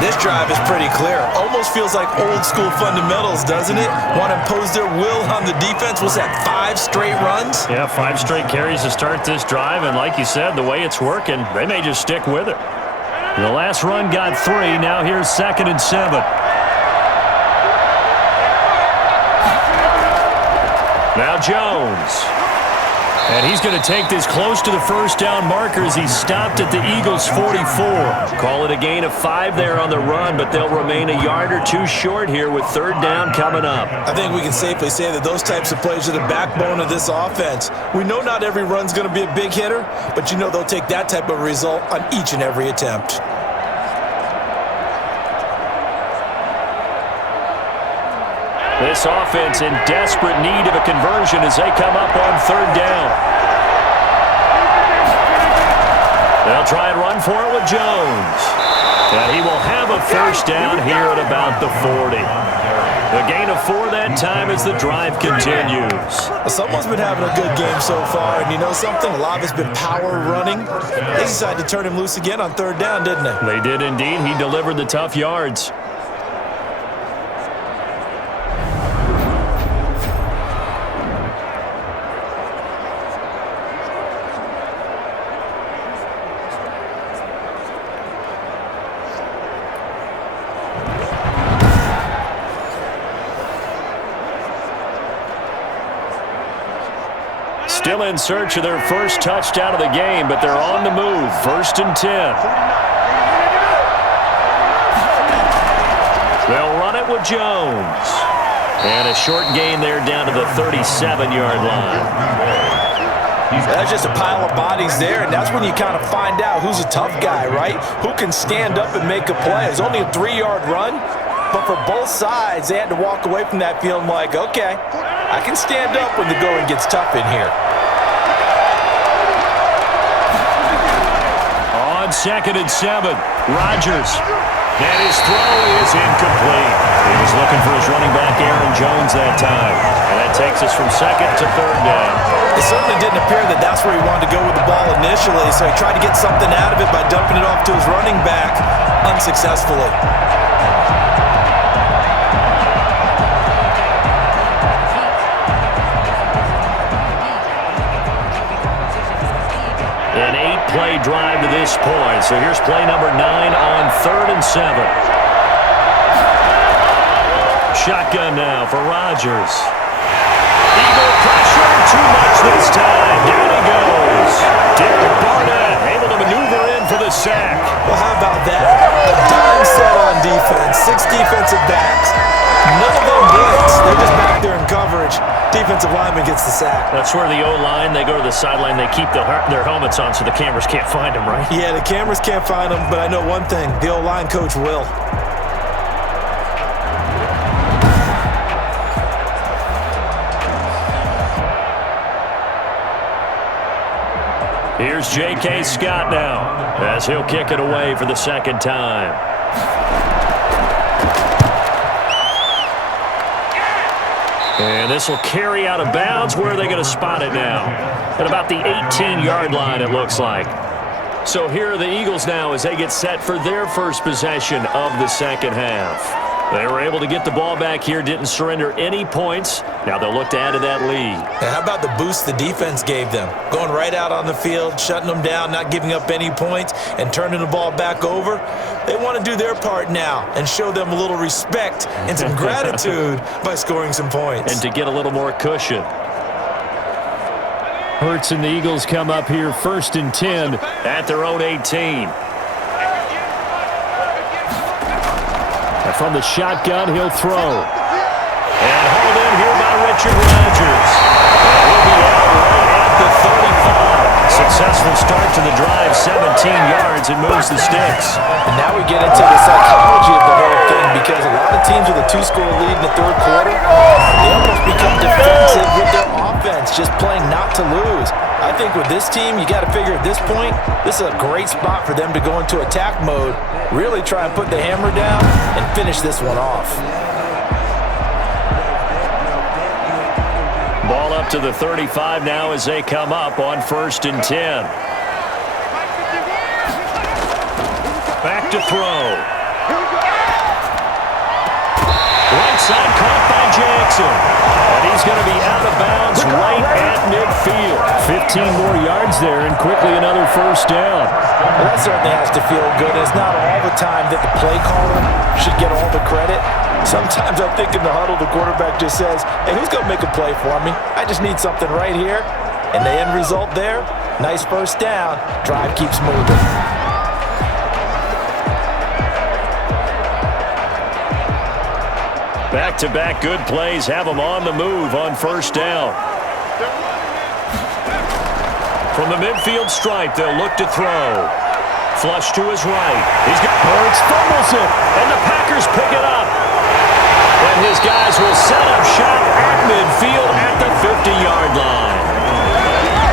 This drive is pretty clear. Almost feels like old school fundamentals, doesn't it? Want to impose their will on the defense. What's that, 5 straight runs? Yeah, 5 straight carries to start this drive, and like you said, the way it's working, they may just stick with it. The last run got 3. Now here's 2nd and 7. Now Jones. And he's going to take this close to the first down marker as he stopped at the Eagles' 44. Call it a gain of 5 there on the run, but they'll remain a yard or 2 short here with 3rd down coming up. I think we can safely say that those types of plays are the backbone of this offense. We know not every run's going to be a big hitter, but you know they'll take that type of result on each and every attempt. This offense in desperate need of a conversion as they come up on 3rd down. They'll try and run for it with Jones. And he will have a first down here at about the 40. The gain of 4 that time as the drive continues. Well, someone's been having a good game so far, and you know something? A lot of it's been power running. They decided to turn him loose again on 3rd down, didn't they? They did indeed. He delivered the tough yards. Still in search of their first touchdown of the game, but they're on the move. 1st and 10. They'll run it with Jones. And a short gain there down to the 37-yard line. That's just a pile of bodies there, and that's when you kind of find out who's a tough guy, right? Who can stand up and make a play. It's only a 3-yard run, but for both sides, they had to walk away from that feeling like, okay, I can stand up when the going gets tough in here. On 2nd and 7, Rodgers. And his throw is incomplete. He was looking for his running back, Aaron Jones, that time. And that takes us from 2nd to 3rd down. It certainly didn't appear that that's where he wanted to go with the ball initially, so he tried to get something out of it by dumping it off to his running back unsuccessfully. An 8-play drive to this point. So here's play number 9 on 3rd and 7. Shotgun now for Rodgers. Eagle pressure, too much this time. Down he goes. Derek Barnett able to maneuver in for the sack. Well, how about that? A dime set on defense. 6 defensive backs. None of them blitz. They're just back there in coverage. Defensive lineman gets the sack. That's where the O-line, they go to the sideline, they keep their helmets on so the cameras can't find them, right? Yeah, the cameras can't find them, but I know one thing. The O-line coach will. Here's J.K. Scott now as he'll kick it away for the 2nd time. And this will carry out of bounds. Where are they going to spot it now? At about the 18-yard line, it looks like. So here are the Eagles now as they get set for their first possession of the 2nd half. They were able to get the ball back here, didn't surrender any points. Now they'll look to add to that lead. And how about the boost the defense gave them? Going right out on the field, shutting them down, not giving up any points, and turning the ball back over. They want to do their part now and show them a little respect and some gratitude by scoring some points. And to get a little more cushion. Hurts and the Eagles come up here 1st and 10 at their own 18. From the shotgun, he'll throw. And hauled in here by Richard Rodgers. And he'll be out right at the 35. Successful start to the drive, 17 yards, and moves the sticks. And now we get into the psychology of the whole thing, because a lot of teams with a 2-score lead in the 3rd quarter, they almost become defensive with their offense, just playing not to lose. I think with this team, you got to figure at this point, this is a great spot for them to go into attack mode, really try and put the hammer down and finish this one off. Ball up to the 35 now as they come up on 1st and 10. Back to throw. Right side caught by Jackson. And he's going to be out of bounds right at midfield. 15 more yards there and quickly another first down. Well, that certainly has to feel good. It's not all the time that the play caller should get all the credit. Sometimes I think in the huddle the quarterback just says, hey, who's going to make a play for me? I just need something right here. And the end result there, nice first down. Drive keeps moving. Back-to-back good plays have them on the move on first down. From the midfield stripe, they'll look to throw. Flush to his right. Hurts fumbles it, and the Packers pick it up. And his guys will set up shop at midfield at the 50-yard line.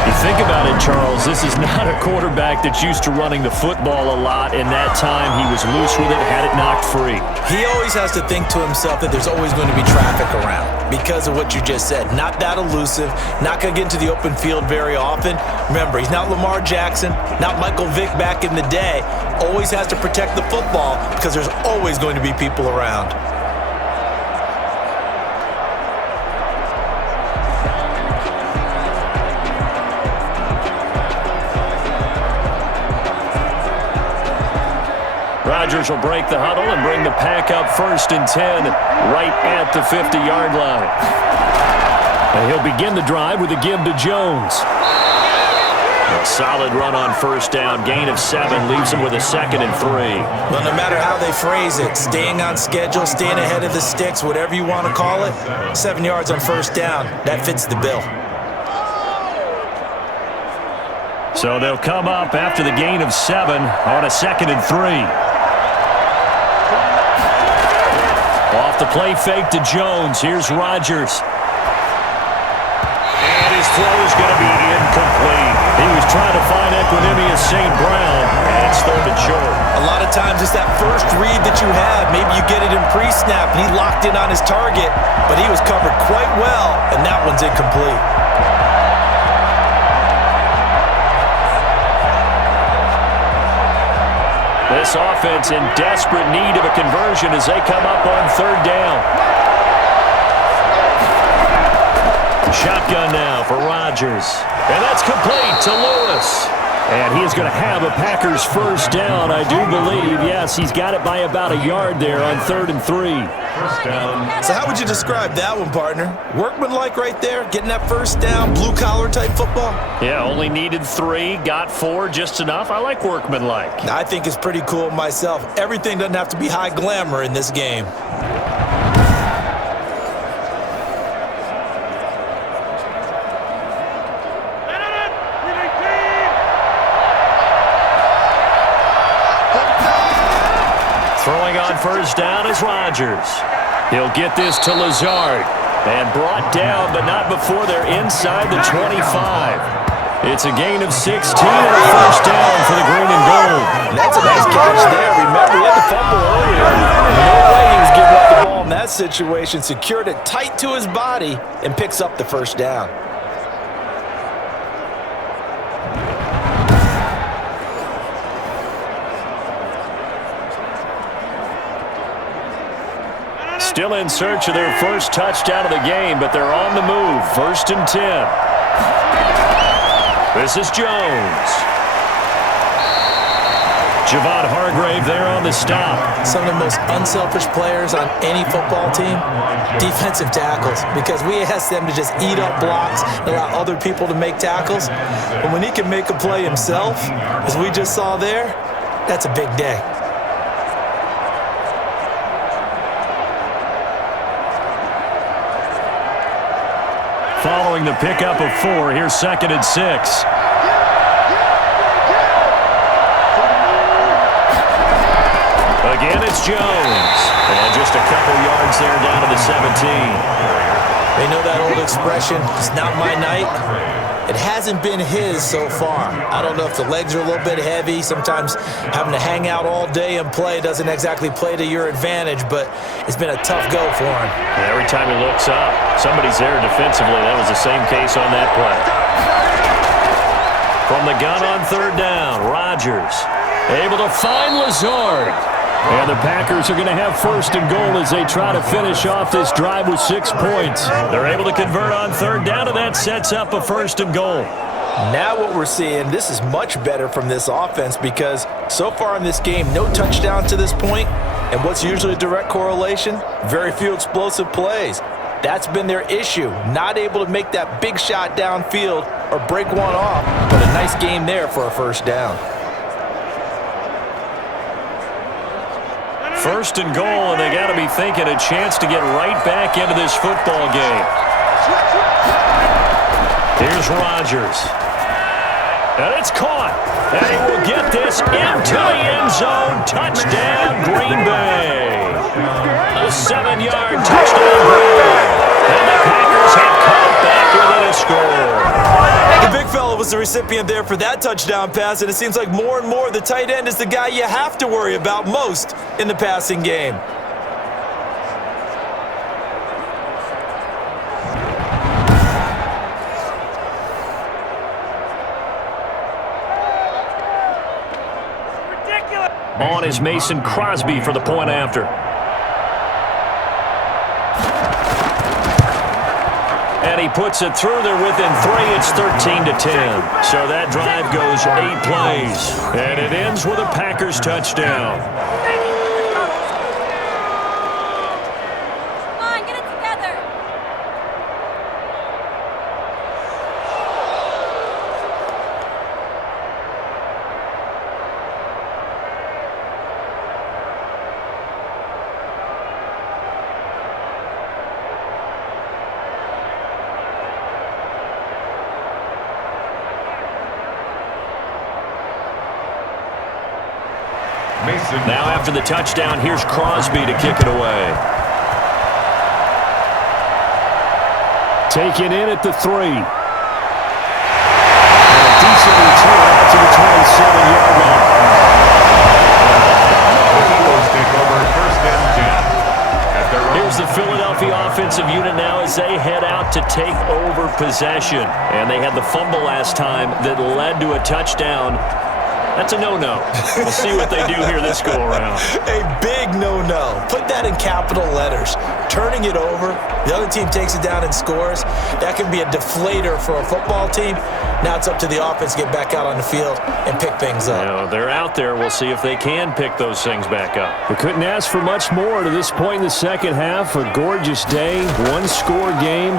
You think about it, Charles, this is not a quarterback that's used to running the football a lot. In that time, he was loose with it, had it knocked free. He always has to think to himself that there's always going to be traffic around because of what you just said. Not that elusive, not going to get into the open field very often. Remember, he's not Lamar Jackson, not Michael Vick back in the day. Always has to protect the football because there's always going to be people around. Rodgers will break the huddle and bring the pack up 1st and 10 right at the 50-yard line. And he'll begin the drive with a give to Jones. A solid run on first down. Gain of 7 leaves him with a 2nd and 3. Well, no matter how they phrase it, staying on schedule, staying ahead of the sticks, whatever you want to call it, 7 yards on first down, that fits the bill. So they'll come up after the gain of 7 on a 2nd and 3. Off the play fake to Jones. Here's Rodgers. And his throw is going to be incomplete. He was trying to find Equinemius St. Brown, and it's thrown it short. A lot of times it's that first read that you have. Maybe you get it in pre-snap, and he locked in on his target, but he was covered quite well, and that one's incomplete. This offense in desperate need of a conversion as they come up on 3rd down. Shotgun now for Rodgers. And that's complete to Lewis. And he's going to have a Packers first down, I do believe. Yes, he's got it by about a yard there on 3rd and 3. First down. So how would you describe that one, partner? Workmanlike right there, getting that first down, blue-collar type football? Yeah, only needed 3, got 4, just enough. I like workmanlike. I think it's pretty cool myself. Everything doesn't have to be high glamour in this game. Throwing on first down is Rodgers. He'll get this to Lazard. And brought down, but not before they're inside the 25. It's a gain of 16 and a first down for the green and gold. That's a nice catch there. Remember, he had the fumble earlier. No way he was giving up the ball in that situation. Secured it tight to his body and picks up the first down. Still in search of their first touchdown of the game, but they're on the move. 1st and 10. This is Jones. Javon Hargrave there on the stop. Some of the most unselfish players on any football team, defensive tackles, because we ask them to just eat up blocks and allow other people to make tackles. But when he can make a play himself, as we just saw there, that's a big day. Following the pickup of 4, here's 2nd and 6. Again, it's Jones. And just a couple yards there down to the 17. They know that old expression, it's not my night. It hasn't been his so far. I don't know if the legs are a little bit heavy. Sometimes having to hang out all day and play doesn't exactly play to your advantage, but it's been a tough go for him. And every time he looks up, somebody's there defensively. That was the same case on that play. From the gun on 3rd down, Rodgers. Able to find Lazard. And the Packers are going to have first and goal as they try to finish off this drive with 6 points. They're able to convert on third down, and that sets up a first and goal. Now what we're seeing, this is much better from this offense because so far in this game, no touchdown to this point, and what's usually a direct correlation? Very few explosive plays. That's been their issue, not able to make that big shot downfield or break one off, but a nice game there for a first down. First and goal, and they got to be thinking a chance to get right back into this football game. Here's Rodgers. And it's caught. And he will get this into the end zone. Touchdown, Green Bay. A 7-yard touchdown grab. And the Packers have come back within a score. The big fella was the recipient there for that touchdown pass, and it seems like more and more the tight end is the guy you have to worry about most in the passing game. On is Mason Crosby for the point after. And he puts it through. They're within 3. It's 13-10. So that drive goes 8 plays. And it ends with a Packers touchdown. Come on, get it together. Now after the touchdown, here's Crosby to kick it away. Taken in at the 3. And a decent return out to the 27-yard line. Here's the Philadelphia offensive unit now as they head out to take over possession. And they had the fumble last time that led to a touchdown. That's a no-no. We'll see what they do here this go-around. A big no-no. Put that in capital letters. Turning it over, the other team takes it down and scores. That can be a deflator for a football team. Now it's up to the offense to get back out on the field and pick things up. You know, they're out there. We'll see if they can pick those things back up. We couldn't ask for much more to this point in the second half. A gorgeous day, one-score game.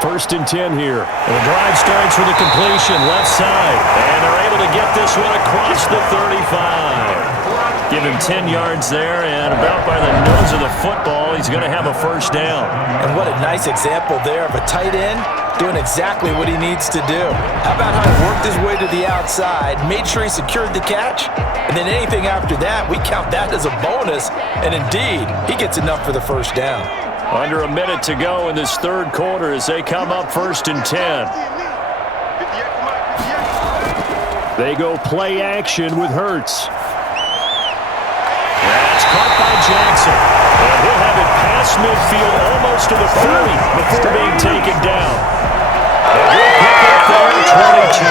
First and 10 here. And the drive starts with a completion left side. And they're able to get this one across the 35. Give him 10 yards there, and about by the nose of the football, he's going to have a first down. And what a nice example there of a tight end doing exactly what he needs to do. How about how he worked his way to the outside, made sure he secured the catch, and then anything after that, we count that as a bonus. And indeed, he gets enough for the first down. Under a minute to go in this third quarter as they come up first and 10. They go play action with Hurts. That's caught by Jackson. And he'll have it past midfield almost to the 30 before being taken down. And he'll pick up there 22.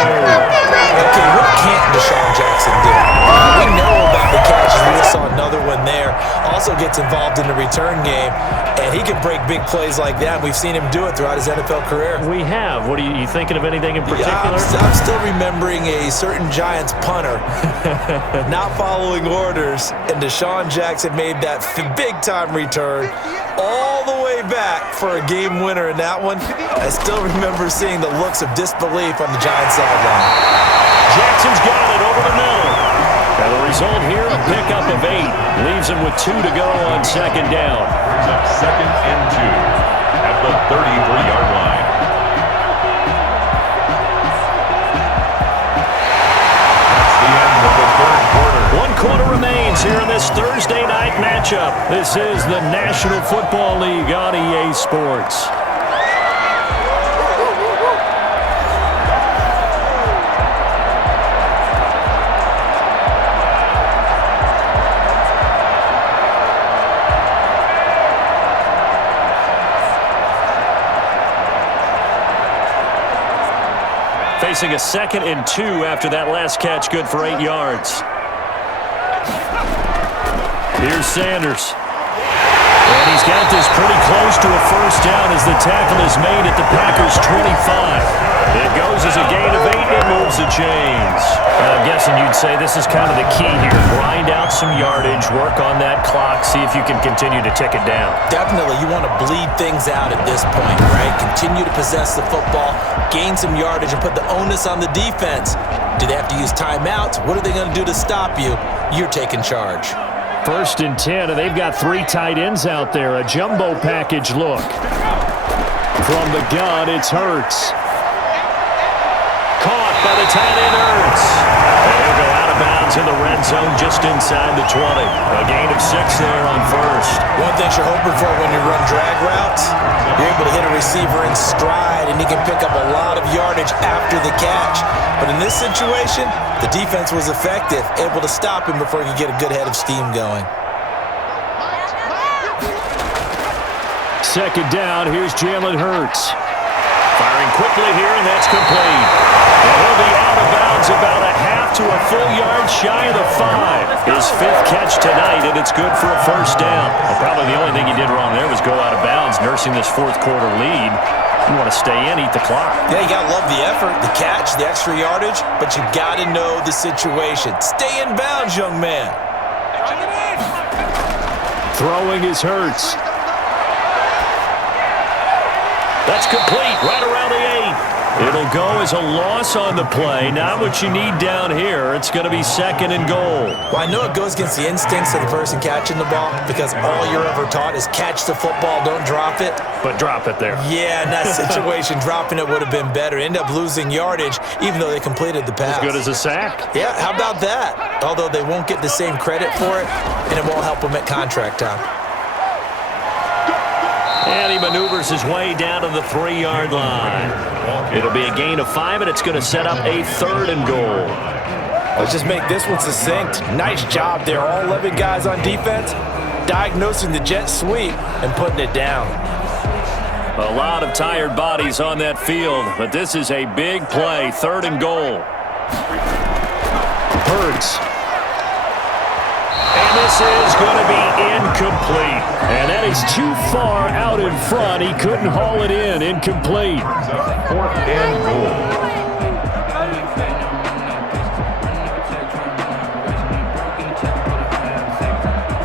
Okay, what can't Deshaun Jackson do? We know about the catches. We just saw another one there. Also gets involved in the return game, and he can break big plays like that. We've seen him do it throughout his NFL career. We have. What are you thinking of anything in particular? Yeah, I'm still remembering a certain Giants punter not following orders, and Deshaun Jackson made that big-time return all the way back for a game winner in that one. I still remember seeing the looks of disbelief on the Giants sideline. Jackson's got it over the middle. And the result here, a pickup of 8. Leaves him with 2 to go on second down. Brings up second and 2 at the 33-yard line. That's the end of the third quarter. 1 quarter remains here in this Thursday night matchup. This is the National Football League on EA Sports. Facing a 2nd and 2 after that last catch, good for 8 yards. Here's Sanders. And he's got this pretty close to a first down as the tackle is made at the Packers' 25. It goes as a gain of 8, and it moves the chains. I'm guessing you'd say this is kind of the key here. Grind out some yardage, work on that clock, see if you can continue to tick it down. Definitely, you want to bleed things out at this point, right? Continue to possess the football, gain some yardage, and put the onus on the defense. Do they have to use timeouts? What are they going to do to stop you? You're taking charge. 1st and 10, and they've got 3 tight ends out there. A jumbo package look. From the gun, it's Hurts. Caught by the tight end Hurts. And he'll go out of bounds in the red zone just inside the 20. A gain of 6 there on 1st. One thing you're hoping for when you run drag routes, you're able to hit a receiver in stride, and he can pick up a lot of yardage after the catch. But in this situation, the defense was effective, able to stop him before he could get a good head of steam going. 2nd down, here's Jalen Hurts. Firing quickly here, and that's complete. And he'll be out of bounds about a half to a full yard shy of the 5. His 5th catch tonight, and it's good for a first down. Well, probably the only thing he did wrong there was go out of bounds, nursing this 4th quarter lead. You want to stay in, eat the clock. Yeah, you got to love the effort, the catch, the extra yardage, but you got to know the situation. Stay in bounds, young man. Throwing is Hurts. That's complete, right around the 8. It'll go as a loss on the play. Not what you need down here. It's going to be 2nd and goal. Well, I know it goes against the instincts of the person catching the ball because all you're ever taught is catch the football, don't drop it. But drop it there. Yeah, in that situation, dropping it would have been better. End up losing yardage, even though they completed the pass. As good as a sack. Yeah, how about that? Although they won't get the same credit for it, and it won't help them at contract time. And he maneuvers his way down to the 3-yard line. It'll be a gain of 5, and it's going to set up a 3rd and goal. Let's just make this one succinct. Nice job there. All 11 guys on defense, diagnosing the jet sweep and putting it down. A lot of tired bodies on that field, but this is a big play, 3rd and goal. Hurts. And this is going to be incomplete. And that is too far out in front. He couldn't haul it in. Incomplete. 4th and goal.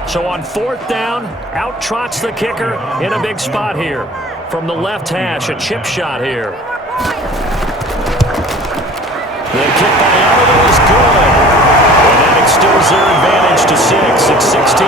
So on 4th down, out trots the kicker in a big spot here. From the left hash, a chip shot here. The kick by Allen is good. And that extends their advantage to 6. It's 16-10.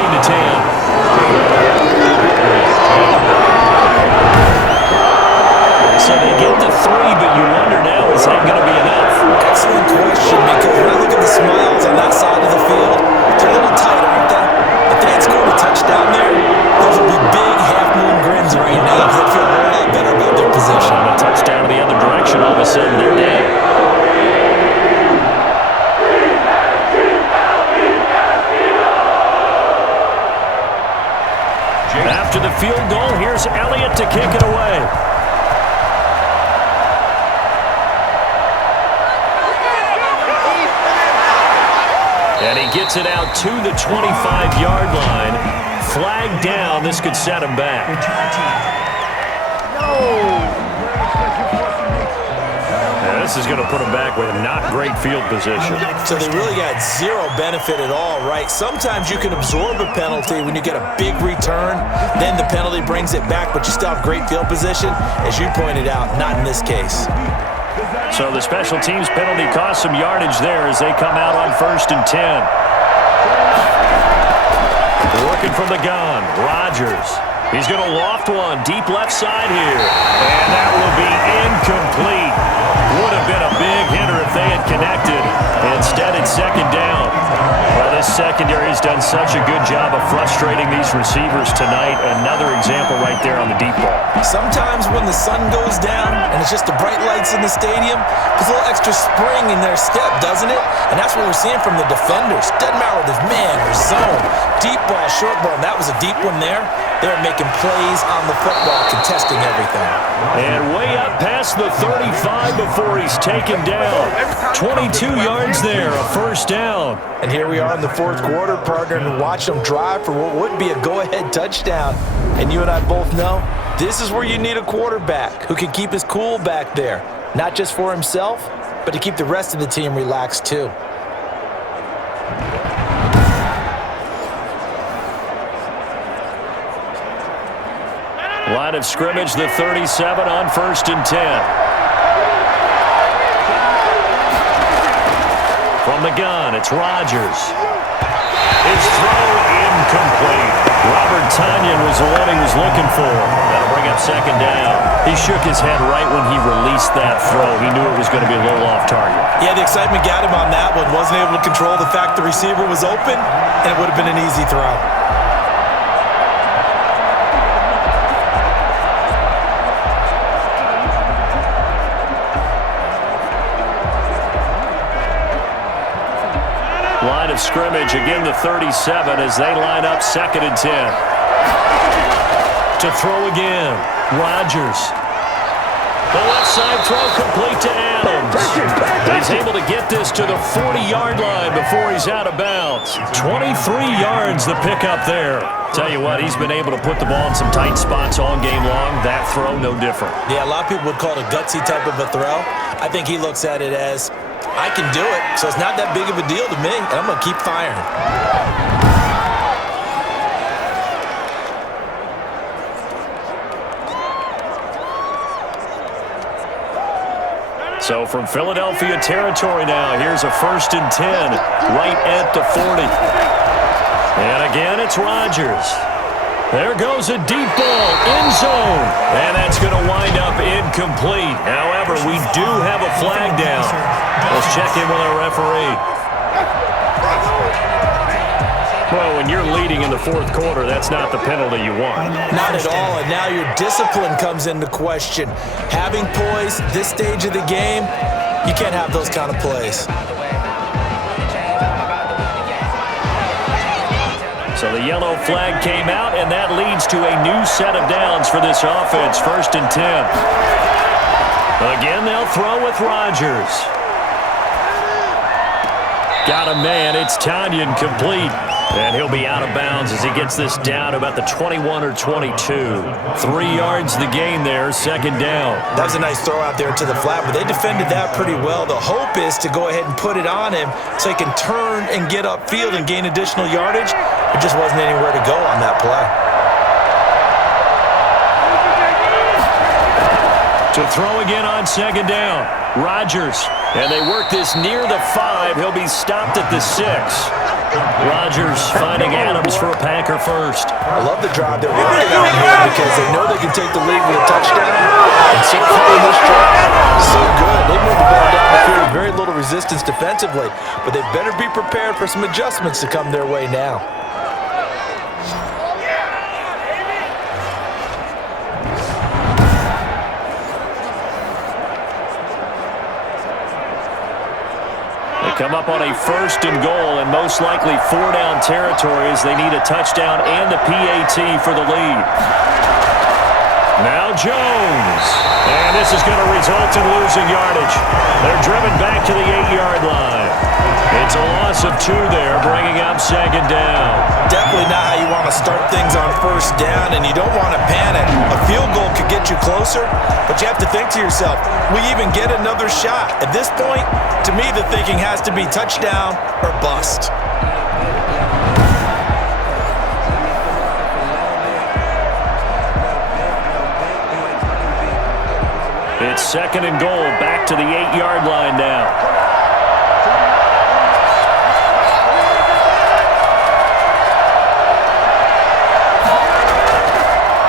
So they get the 3, but you wonder now, is that going to be enough? Excellent question, because when I look at the smiles on that side of the field, they're a little tight, aren't they? If they had scored a touchdown there, those would be big half-moon grins right now because they feel a whole lot better about their position. And a touchdown in the other direction, all of a sudden they're dead. After the field goal, here's Elliott to kick it away. And he gets it out to the 25-yard line. Flag down. This could set him back. And this is going to put him back with not great field position. So they really got zero benefit at all, right? Sometimes you can absorb a penalty when you get a big return. Then the penalty brings it back, but you still have great field position. As you pointed out, not in this case. So the special teams penalty cost some yardage there as they come out on 1st and 10. Working from the gun, Rodgers. He's going to loft one deep left side here. And that will be incomplete. Would have been a big hitter if they had connected. Instead, it's 2nd down. Well, this secondary has done such a good job of frustrating these receivers tonight. Another example right there on the deep ball. Sometimes when the sun goes down and it's just the bright lights in the stadium, there's a little extra spring in their step, doesn't it? And that's what we're seeing from the defenders. Doesn't matter whether there's man or zone. Deep ball, short ball, and that was a deep one there. They're making plays on the football, contesting everything. And way up past the 35 before he's taken down. 22 yards there, a first down. And here we are in the fourth quarter, partner, and watch them drive for what would be a go-ahead touchdown. And you and I both know this is where you need a quarterback who can keep his cool back there, not just for himself, but to keep the rest of the team relaxed too. Line of scrimmage, the 37 on 1st and 10. From the gun, it's Rodgers. His throw incomplete. Robert Tonyan was the one he was looking for. That'll bring up second down. He shook his head right when he released that throw. He knew it was going to be a little off target. Yeah, the excitement got him on that one. Wasn't able to control the fact the receiver was open, and it would have been an easy throw. Line of scrimmage, again the 37 as they line up 2nd and 10. To throw again, Rodgers. The left side throw complete to Adams. He's able to get this to the 40-yard line before he's out of bounds. 23 yards the pickup there. Tell you what, he's been able to put the ball in some tight spots all game long. That throw, no different. Yeah, a lot of people would call it a gutsy type of a throw. I think he looks at it as, I can do it, so it's not that big of a deal to me, and I'm going to keep firing. So from Philadelphia territory now, here's a 1st and 10, right at the 40. And again, it's Rodgers. There goes a deep ball, end zone. And that's going to wind up incomplete. However, we do have a flag down. Let's check in with our referee. Well, when you're leading in the fourth quarter, that's not the penalty you want. Not at all, and now your discipline comes into question. Having poise this stage of the game, you can't have those kind of plays. So the yellow flag came out, and that leads to a new set of downs for this offense. 1st and 10. Again, they'll throw with Rodgers. Got a man. It's Tonyan complete. And he'll be out of bounds as he gets this down about the 21 or 22. 3 yards the gain there, 2nd down. That was a nice throw out there to the flat, but they defended that pretty well. The hope is to go ahead and put it on him so he can turn and get upfield and gain additional yardage. There just wasn't anywhere to go on that play. To throw again on 2nd down. Rodgers. And they work this near the 5. He'll be stopped at the 6. Rodgers finding Adams for a Packer first. I love the drive they're working on here because they know they can take the lead with a touchdown. And so far in this drive, so good. They moved the ball down the field with very little resistance defensively, but they better be prepared for some adjustments to come their way now. Come up on a 1st and goal and most likely 4-down territory as they need a touchdown and the PAT for the lead. Now Jones. And this is going to result in losing yardage. They're driven back to the 8-yard line. It's a loss of 2 there, bringing up 2nd down. Definitely not how you want to start things on 1st down, and you don't want to panic. A field goal could get you closer, but you have to think to yourself, will you even get another shot? At this point, to me, the thinking has to be touchdown or bust. It's 2nd and goal, back to the 8-yard line now.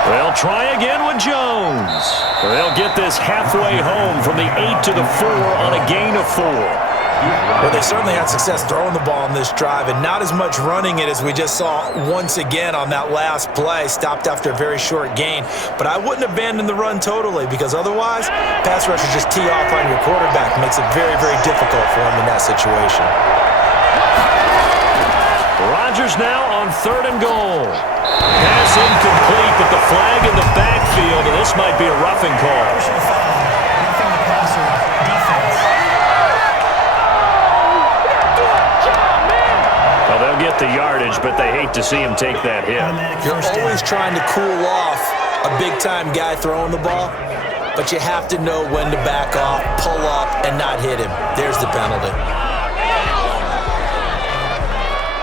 They'll try again with Jones. They'll get this halfway home from the 8 to the 4 on a gain of 4. Well, they certainly had success throwing the ball on this drive and not as much running it as we just saw once again on that last play, stopped after a very short gain. But I wouldn't abandon the run totally because otherwise, pass rushers just tee off on your quarterback. Makes it very, very difficult for him in that situation. Right. Rodgers now on 3rd and goal. Pass incomplete, but the flag in the backfield, and this might be a roughing call. Well, they'll get the yardage, but they hate to see him take that hit. You're always trying to cool off a big-time guy throwing the ball, but you have to know when to back off, pull up, and not hit him. There's the penalty.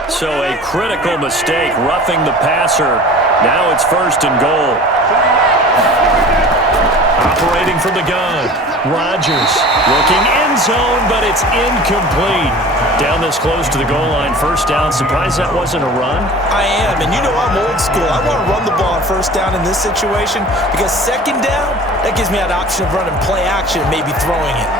So a critical mistake, roughing the passer. Now it's 1st and goal. Operating from the gun. Rodgers looking end zone, but it's incomplete. Down this close to the goal line, 1st down. Surprised that wasn't a run? I am, and you know I'm old school. I want to run the ball on 1st down in this situation because 2nd down, that gives me that option of running play action and maybe throwing it.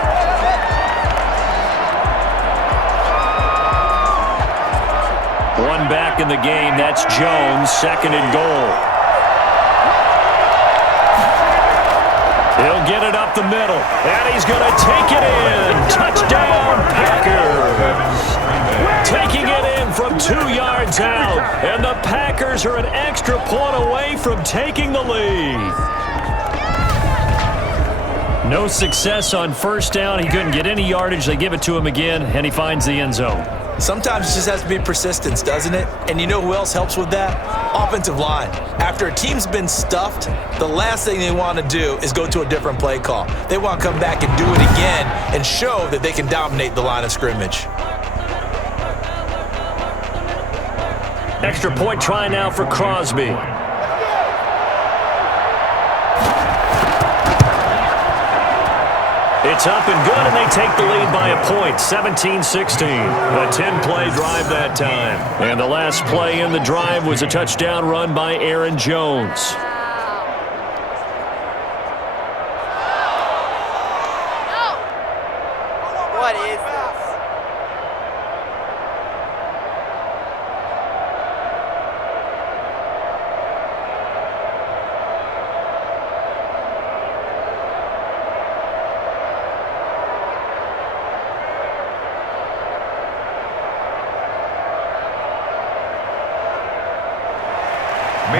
One back in the game. That's Jones, 2nd and goal. He'll get it up the middle, and he's going to take it in. Touchdown, Packers. Taking it in from 2 yards out, and the Packers are an extra point away from taking the lead. No success on 1st down. He couldn't get any yardage. They give it to him again, and he finds the end zone. Sometimes it just has to be persistence, doesn't it? And you know who else helps with that? Offensive line. After a team's been stuffed, the last thing they want to do is go to a different play call. They want to come back and do it again and show that they can dominate the line of scrimmage. Extra point try now for Crosby. It's up and good, and they take the lead by a point, 17-16. A 10-play drive that time. And the last play in the drive was a touchdown run by Aaron Jones. What is this?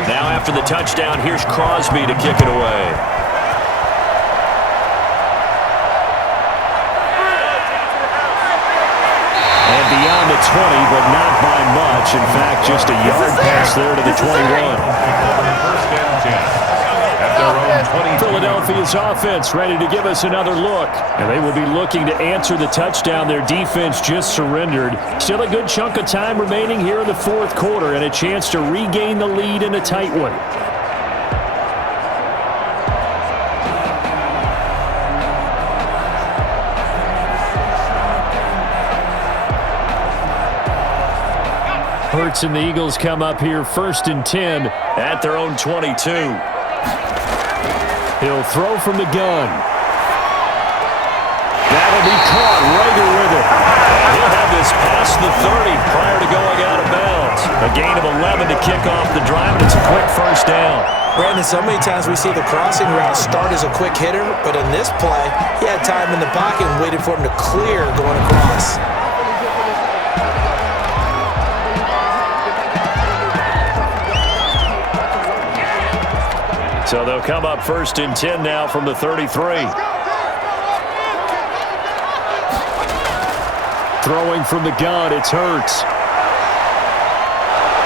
Now after the touchdown, here's Crosby to kick it away. And beyond the 20, but not by much. In fact, just a yard pass there to the 21. Philadelphia's offense ready to give us another look. And they will be looking to answer the touchdown their defense just surrendered. Still a good chunk of time remaining here in the 4th quarter and a chance to regain the lead in a tight one. Hurts and the Eagles come up here 1st and 10 at their own 22. He'll throw from the gun. That'll be caught. Rager with it. And he'll have this past the 30 prior to going out of bounds. A gain of 11 to kick off the drive, and it's a quick 1st down. Brandon, so many times we see the crossing route start as a quick hitter, but in this play, he had time in the pocket and waited for him to clear going across. So they'll come up 1st and 10 now from the 33. Throwing from the gun, it's Hurts.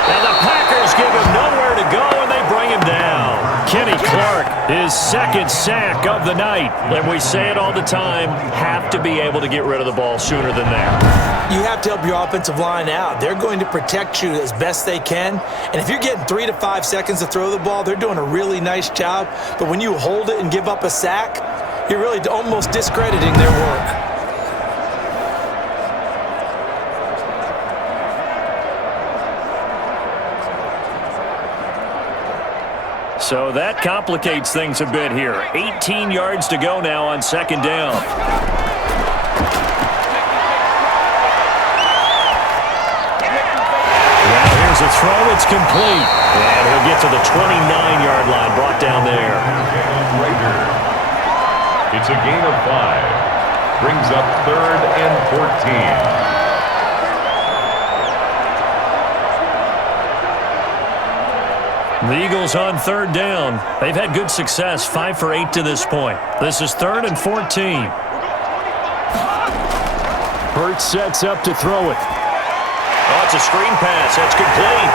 And the Packers give him nowhere to go, and they bring him down. Kenny Clark, his 2nd sack of the night. And we say it all the time, have to be able to get rid of the ball sooner than that. You have to help your offensive line out. They're going to protect you as best they can. And if you're getting 3 to 5 seconds to throw the ball, they're doing a really nice job. But when you hold it and give up a sack, you're really almost discrediting their work. So that complicates things a bit here. 18 yards to go now on 2nd down. Now here's a throw. It's complete. And he'll get to the 29-yard line, brought down there. It's a gain of 5. Brings up 3rd and 14. The Eagles on third down. They've had good success, 5 for 8 to this point. This is 3rd and 14. Hurts sets up to throw it. Oh, it's a screen pass. That's complete.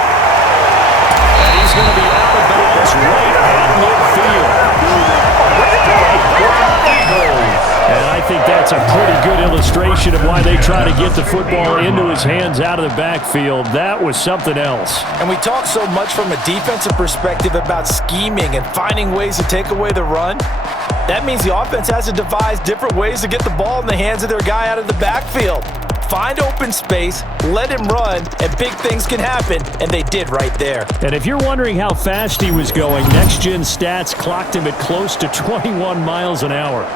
And he's going to be out of bounds right at midfield. And I think that's a pretty good illustration of why they try to get the football into his hands out of the backfield. That was something else. And we talk so much from a defensive perspective about scheming and finding ways to take away the run. That means the offense has to devise different ways to get the ball in the hands of their guy out of the backfield. Find open space, let him run, and big things can happen, and they did right there. And if you're wondering how fast he was going, Next Gen Stats clocked him at close to 21 miles an hour.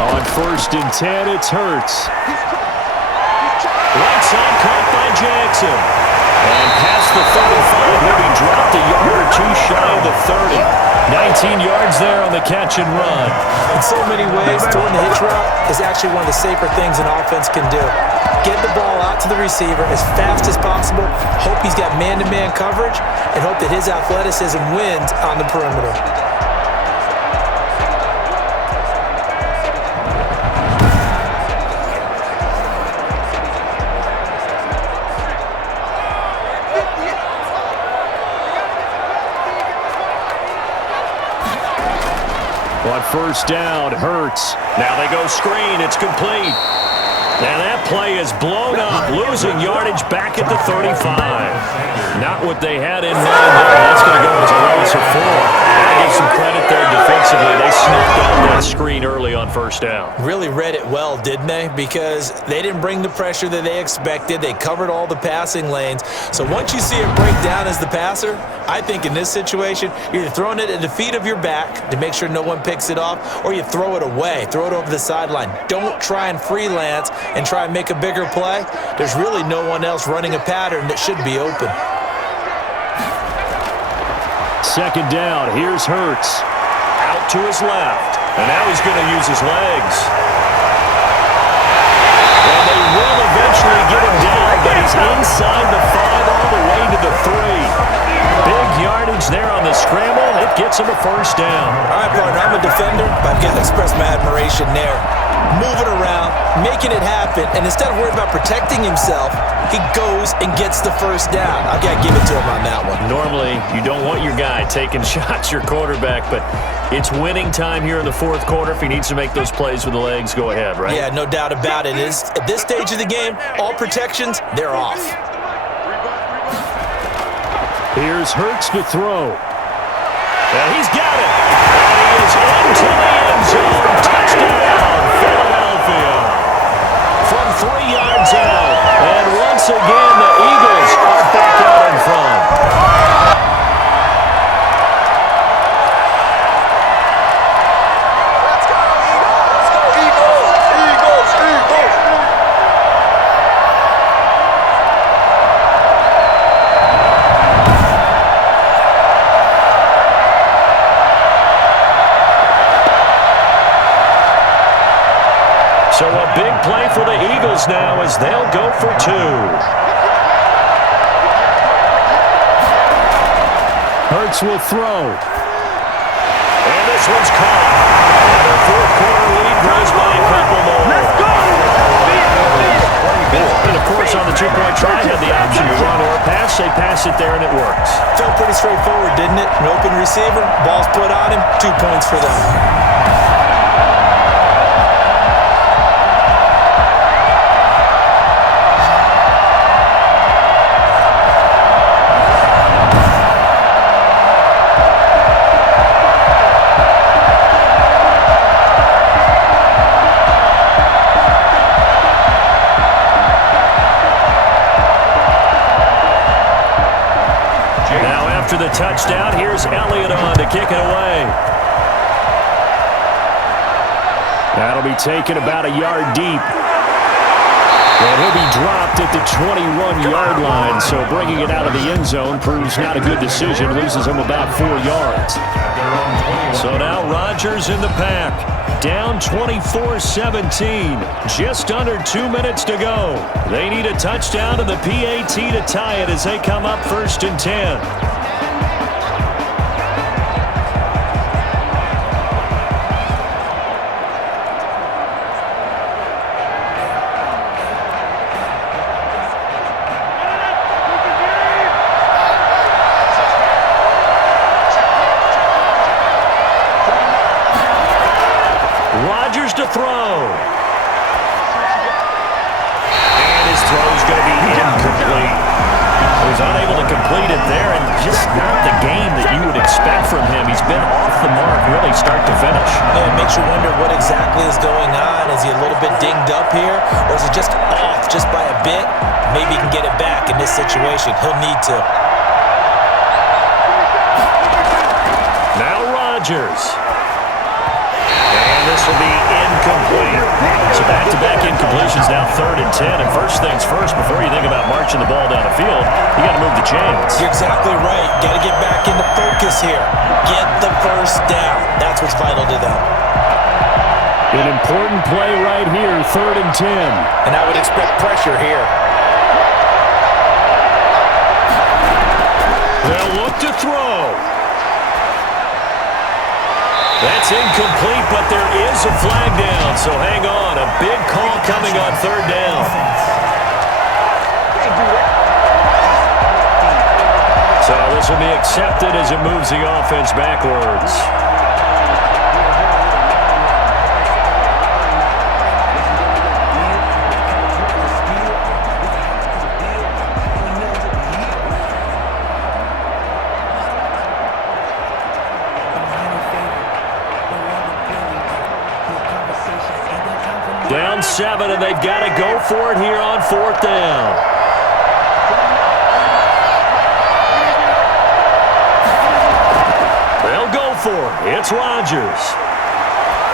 On 1st and 10, it's Hurts. Right side caught by Jackson. And past the 35, he'll be dropped a yard or two shy of the 30. 19 yards there on the catch and run. In so many ways, throwing the hitch route is actually one of the safer things an offense can do. Get the ball out to the receiver as fast as possible, hope he's got man-to-man coverage, and hope that his athleticism wins on the perimeter. On 1st down, Hurts. Now they go screen. It's complete. And that play is blown up, losing yardage back at the 35. Not what they had in mind there. That's going to go as a loss of 4. I give some credit there defensively. They snuffed out that screen early on 1st down. Really read it well, didn't they? Because they didn't bring the pressure that they expected. They covered all the passing lanes. So once you see it break down as the passer, I think in this situation, you're either throwing it at the feet of your back to make sure no one picks it off, or you throw it away, throw it over the sideline. Don't try and freelance and try and make a bigger play. There's really no one else running a pattern that should be open. 2nd down, here's Hurts. Out to his left. And now he's going to use his legs. And they will eventually get him down, but he's inside the 5 all the way to the 3. Big yardage there on the scramble. It gets him a 1st down. All right, partner, I'm a defender, but I've got to express my admiration there. Moving around, making it happen, and instead of worrying about protecting himself, he goes and gets the 1st down. I've got to give it to him on that one. Normally, you don't want your guy taking shots, your quarterback, but it's winning time here in the 4th quarter. If he needs to make those plays with the legs, go ahead, right? Yeah, no doubt about it. At this stage of the game, all protections, they're off. Here's Hurts to throw. And he's got it. And he is into the end zone. Touchdown, Philadelphia. From 3 yards out. And once again, the Eagles are back out in front. Let's go, Eagles! Eagles! Eagles! So a big play for the Eagles now as they'll go for 2. Hurts will throw. And this one's caught. And their 4th quarter lead grows by a couple more. Let's go! And of course, on the 2-point try, had the option to run or pass. They pass it there, and it works. Felt pretty straightforward, didn't it? An open receiver, ball's put on him, 2 points for them. After the touchdown, here's Elliott on to kick it away. That'll be taken about a yard deep. And he'll be dropped at the 21-yard line, so bringing it out of the end zone proves not a good decision, loses him about 4 yards. So now Rodgers in the pack. down 24-17. Just under 2 minutes to go. They need a touchdown to the PAT to tie it as they come up 1st and 10. To throw. And his throw's going to be incomplete. He was unable to complete it there, and just not the game that you would expect from him. He's been off the mark really start to finish. Yeah, it makes you wonder what exactly is going on. Is he a little bit dinged up here, or is he just off just by a bit? Maybe he can get it back in this situation. He'll need to. Now Rodgers. And this will be incomplete. So back-to-back incompletions now 3rd and 10. And first things first, before you think about marching the ball down the field, you got to move the chains. You're exactly right. Got to get back into focus here. Get the first down. That's what's vital to them. An important play right here, 3rd and 10. And I would expect pressure here. They'll look to throw. That's incomplete, but there is a flag down, so hang on. A big call coming on 3rd down. So this will be accepted as it moves the offense backwards. Down 7, and they've got to go for it here on 4th down. They'll go for it. It's Rodgers.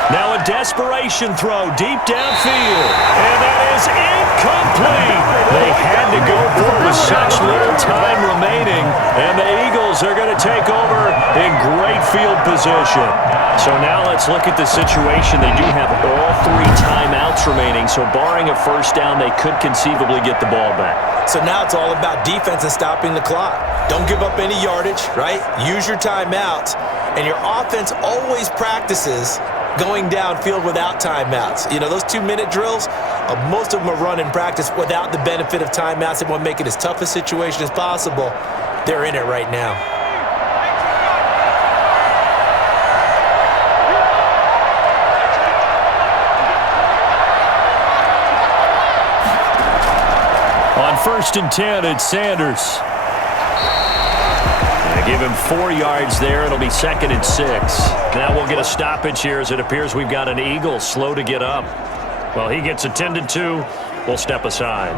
Now a desperation throw deep downfield, and that is incomplete. They had to go for it with such little time remaining, and the Eagles are going to take over in great field position. So now let's look at the situation. They do have all 3 timeouts remaining, so barring a first down, they could conceivably get the ball back. So now it's all about defense and stopping the clock. Don't give up any yardage, right? Use your timeouts, and your offense always practices going downfield without timeouts. You know, those 2-minute drills, most of them are run in practice without the benefit of timeouts. They want to make it as tough a situation as possible. They're in it right now. On 1st and 10, it's Sanders. They give him 4 yards there. It'll be 2nd and 6. Now we'll get a stoppage here as it appears we've got an Eagle slow to get up. Well, he gets attended to. We'll step aside.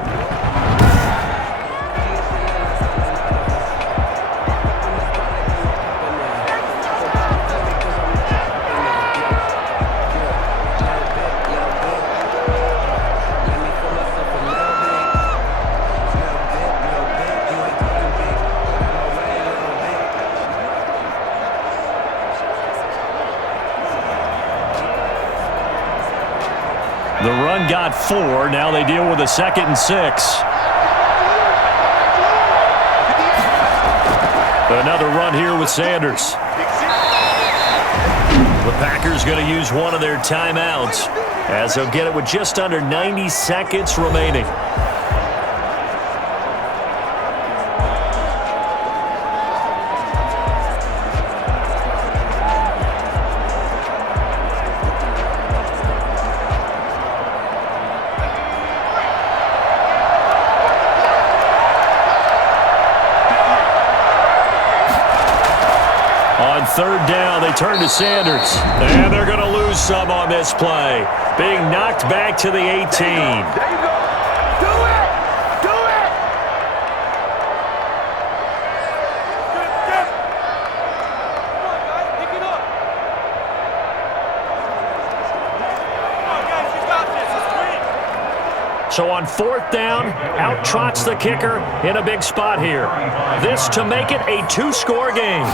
The run got 4. Now they deal with a 2nd and 6. Another run here with Sanders. The Packers going to use one of their timeouts as they'll get it with just under 90 seconds remaining. On 3rd down, they turn to Sanders. And they're going to lose some on this play. Being knocked back to the 18. There you go. Do it! Do it! Come on, guys. Pick it up. Come on, guys. You got this. It's 3. So on 4th down, out trots the kicker in a big spot here. This to make it a 2-score game.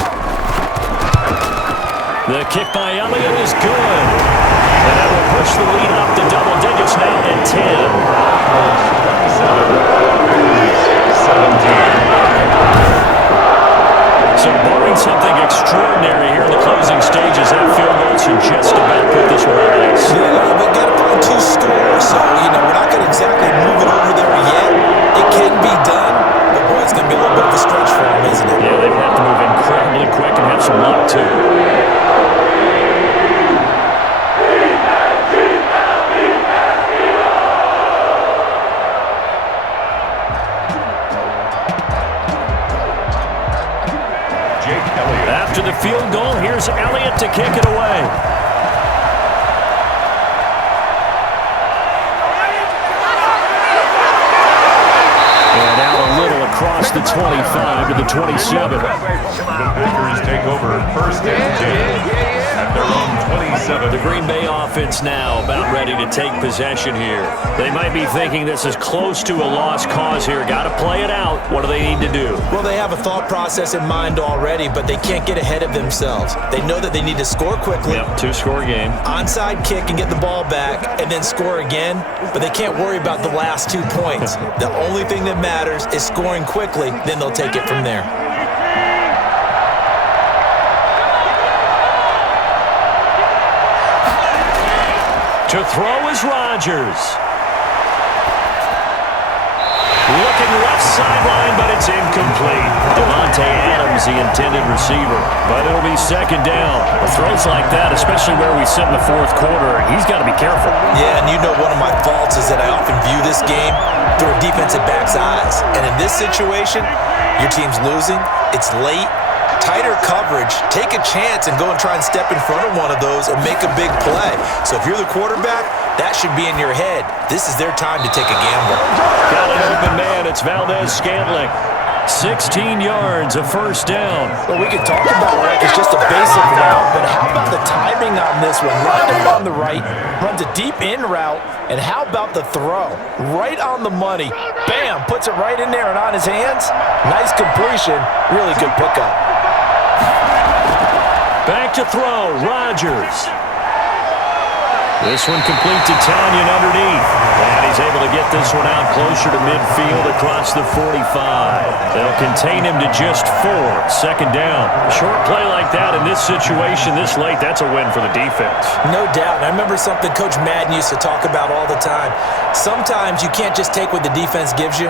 The kick by Elliott is good. push the lead up to double digits now at 10. So barring something extraordinary here in the closing stages, that field goal should just about put this one on ice. Yeah, but got to find 2 scores, so, we're not going to exactly move it over there yet. It can be done, but, boy, it's going to be a little bit of a stretch for them, isn't it? Yeah, they have to move incredibly quick and have some luck, too. After the field goal, here's Elliott to kick it away. And out a little across the 25 to the 27. The Packers take over first and 10 at their own 27. The Green Bay offense now about ready to take possession here. They might be thinking this is close to a lost cause here. Got to play it out. What do they need to do? Well, they have a thought process in mind already, but they can't get ahead of themselves. They know that they need to score quickly. Yep, 2-score game. Onside kick and get the ball back and then score again, but they can't worry about the last 2 points. The only thing that matters is scoring quickly, then they'll take it from there. To throw is Rodgers. Looking left sideline, but it's incomplete. Devontae Adams, the intended receiver. But it'll be second down. With throws like that, especially where we sit in the fourth quarter, he's got to be careful. Yeah, and one of my faults is that I often view this game through a defensive back's eyes. And in this situation, your team's losing, it's late, tighter coverage, take a chance and go and try and step in front of one of those and make a big play. So if you're the quarterback, that should be in your head. This is their time to take a gamble. Got an open man. It's Valdez-Scantling. 16 yards, a first down. Well, we could talk about it like it's just a basic route, but how about the timing on this one? Running on the right, runs a deep in route, and how about the throw? Right on the money. Bam, puts it right in there and on his hands. Nice completion, really good pickup. Back to throw, Rodgers. This one complete to Tanyan underneath. And he's able to get this one out closer to midfield across the 45. They'll contain him to just 4. Second down. A short play like that in this situation this late, that's a win for the defense. No doubt. And I remember something Coach Madden used to talk about all the time. Sometimes you can't just take what the defense gives you.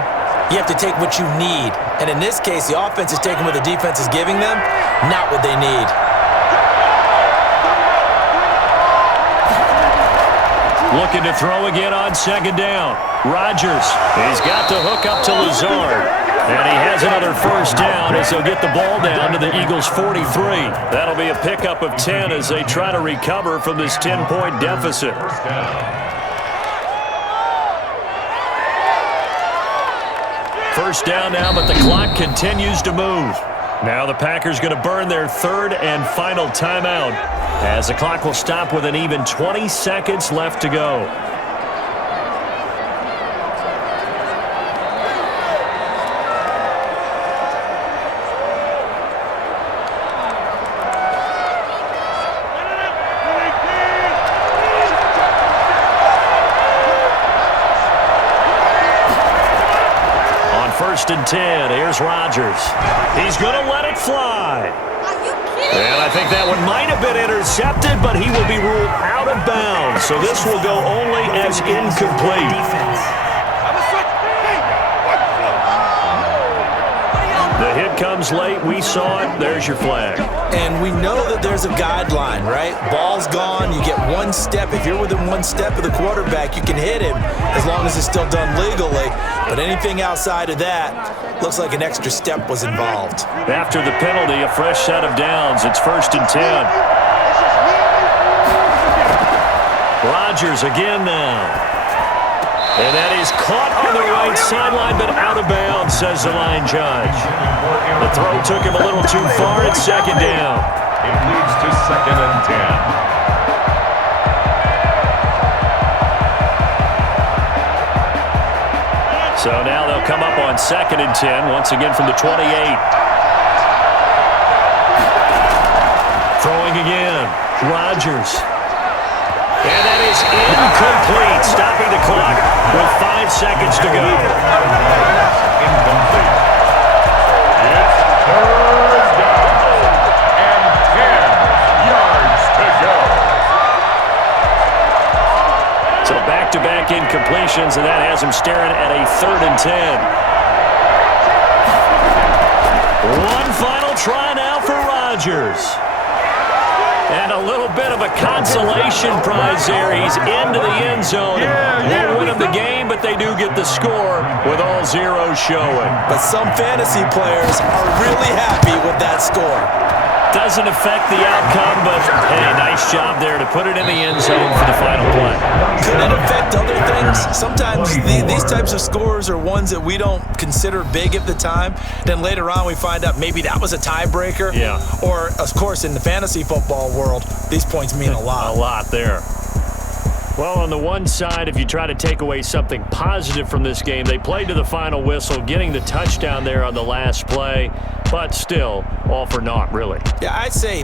You have to take what you need. And in this case, the offense is taking what the defense is giving them, not what they need. Looking to throw again on second down. Rodgers, he's got the hook up to Lazard. And he has another first down as they'll get the ball down to the Eagles' 43. That'll be a pickup of 10 as they try to recover from this 10-point deficit. First down now, but the clock continues to move. Now the Packers going to burn their third and final timeout as the clock will stop with an even 20 seconds left to go. On 1st and 10, here's Rodgers. He's going to let it fly. And I think that one might have been intercepted, but he will be ruled out of bounds. So this will go only as incomplete. The hit comes late. We saw it. There's your flag. And we know that there's a guideline, right? Ball's gone. You get one step. If you're within one step of the quarterback, you can hit him as long as it's still done legally. But anything outside of that looks like an extra step was involved. After the penalty, a fresh set of downs. It's 1st and 10. Rodgers again now. And that is caught on the right sideline, but out of bounds, says the line judge. The throw took him a little too far. It's second down. It leads to 2nd and 10. So now they'll come up on 2nd and 10, once again from the 28. Throwing again, Rodgers. And that is is incomplete, stopping the clock with 5 seconds to go. Incomplete. It's third down and 10 yards to go. So back-to-back incompletions, and that has him staring at a 3rd and 10. One final try now for Rodgers. And a little bit of a consolation prize there. He's into the end zone. Won't win him the game, but they do get the score with all zeros showing. But some fantasy players are really happy with that score. Doesn't affect the outcome, but hey, nice job there to put it in the end zone for the final play. Could it affect other things? Sometimes these types of scores are ones that we don't consider big at the time. Then later on we find out maybe that was a tiebreaker. Yeah. Or, of course, in the fantasy football world, these points mean a lot. A lot there. Well, on the one side, if you try to take away something positive from this game, they played to the final whistle, getting the touchdown there on the last play, but still, all for naught, really. Yeah, I'd say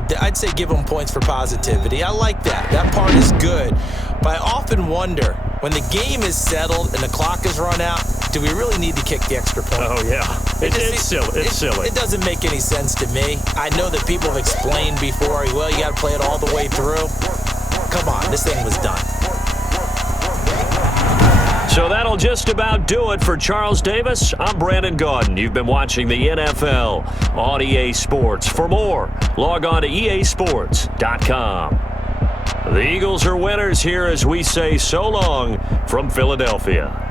give them points for positivity. I like that. That part is good. But I often wonder, when the game is settled and the clock is run out, do we really need to kick the extra point? Oh, yeah. It's silly. It's silly. It doesn't make any sense to me. I know that people have explained before, well, you got to play it all the way through. Come on, this thing was done. So that'll just about do it for Charles Davis. I'm Brandon Gaudin. You've been watching the NFL on EA Sports. For more, log on to easports.com. The Eagles are winners here as we say so long from Philadelphia.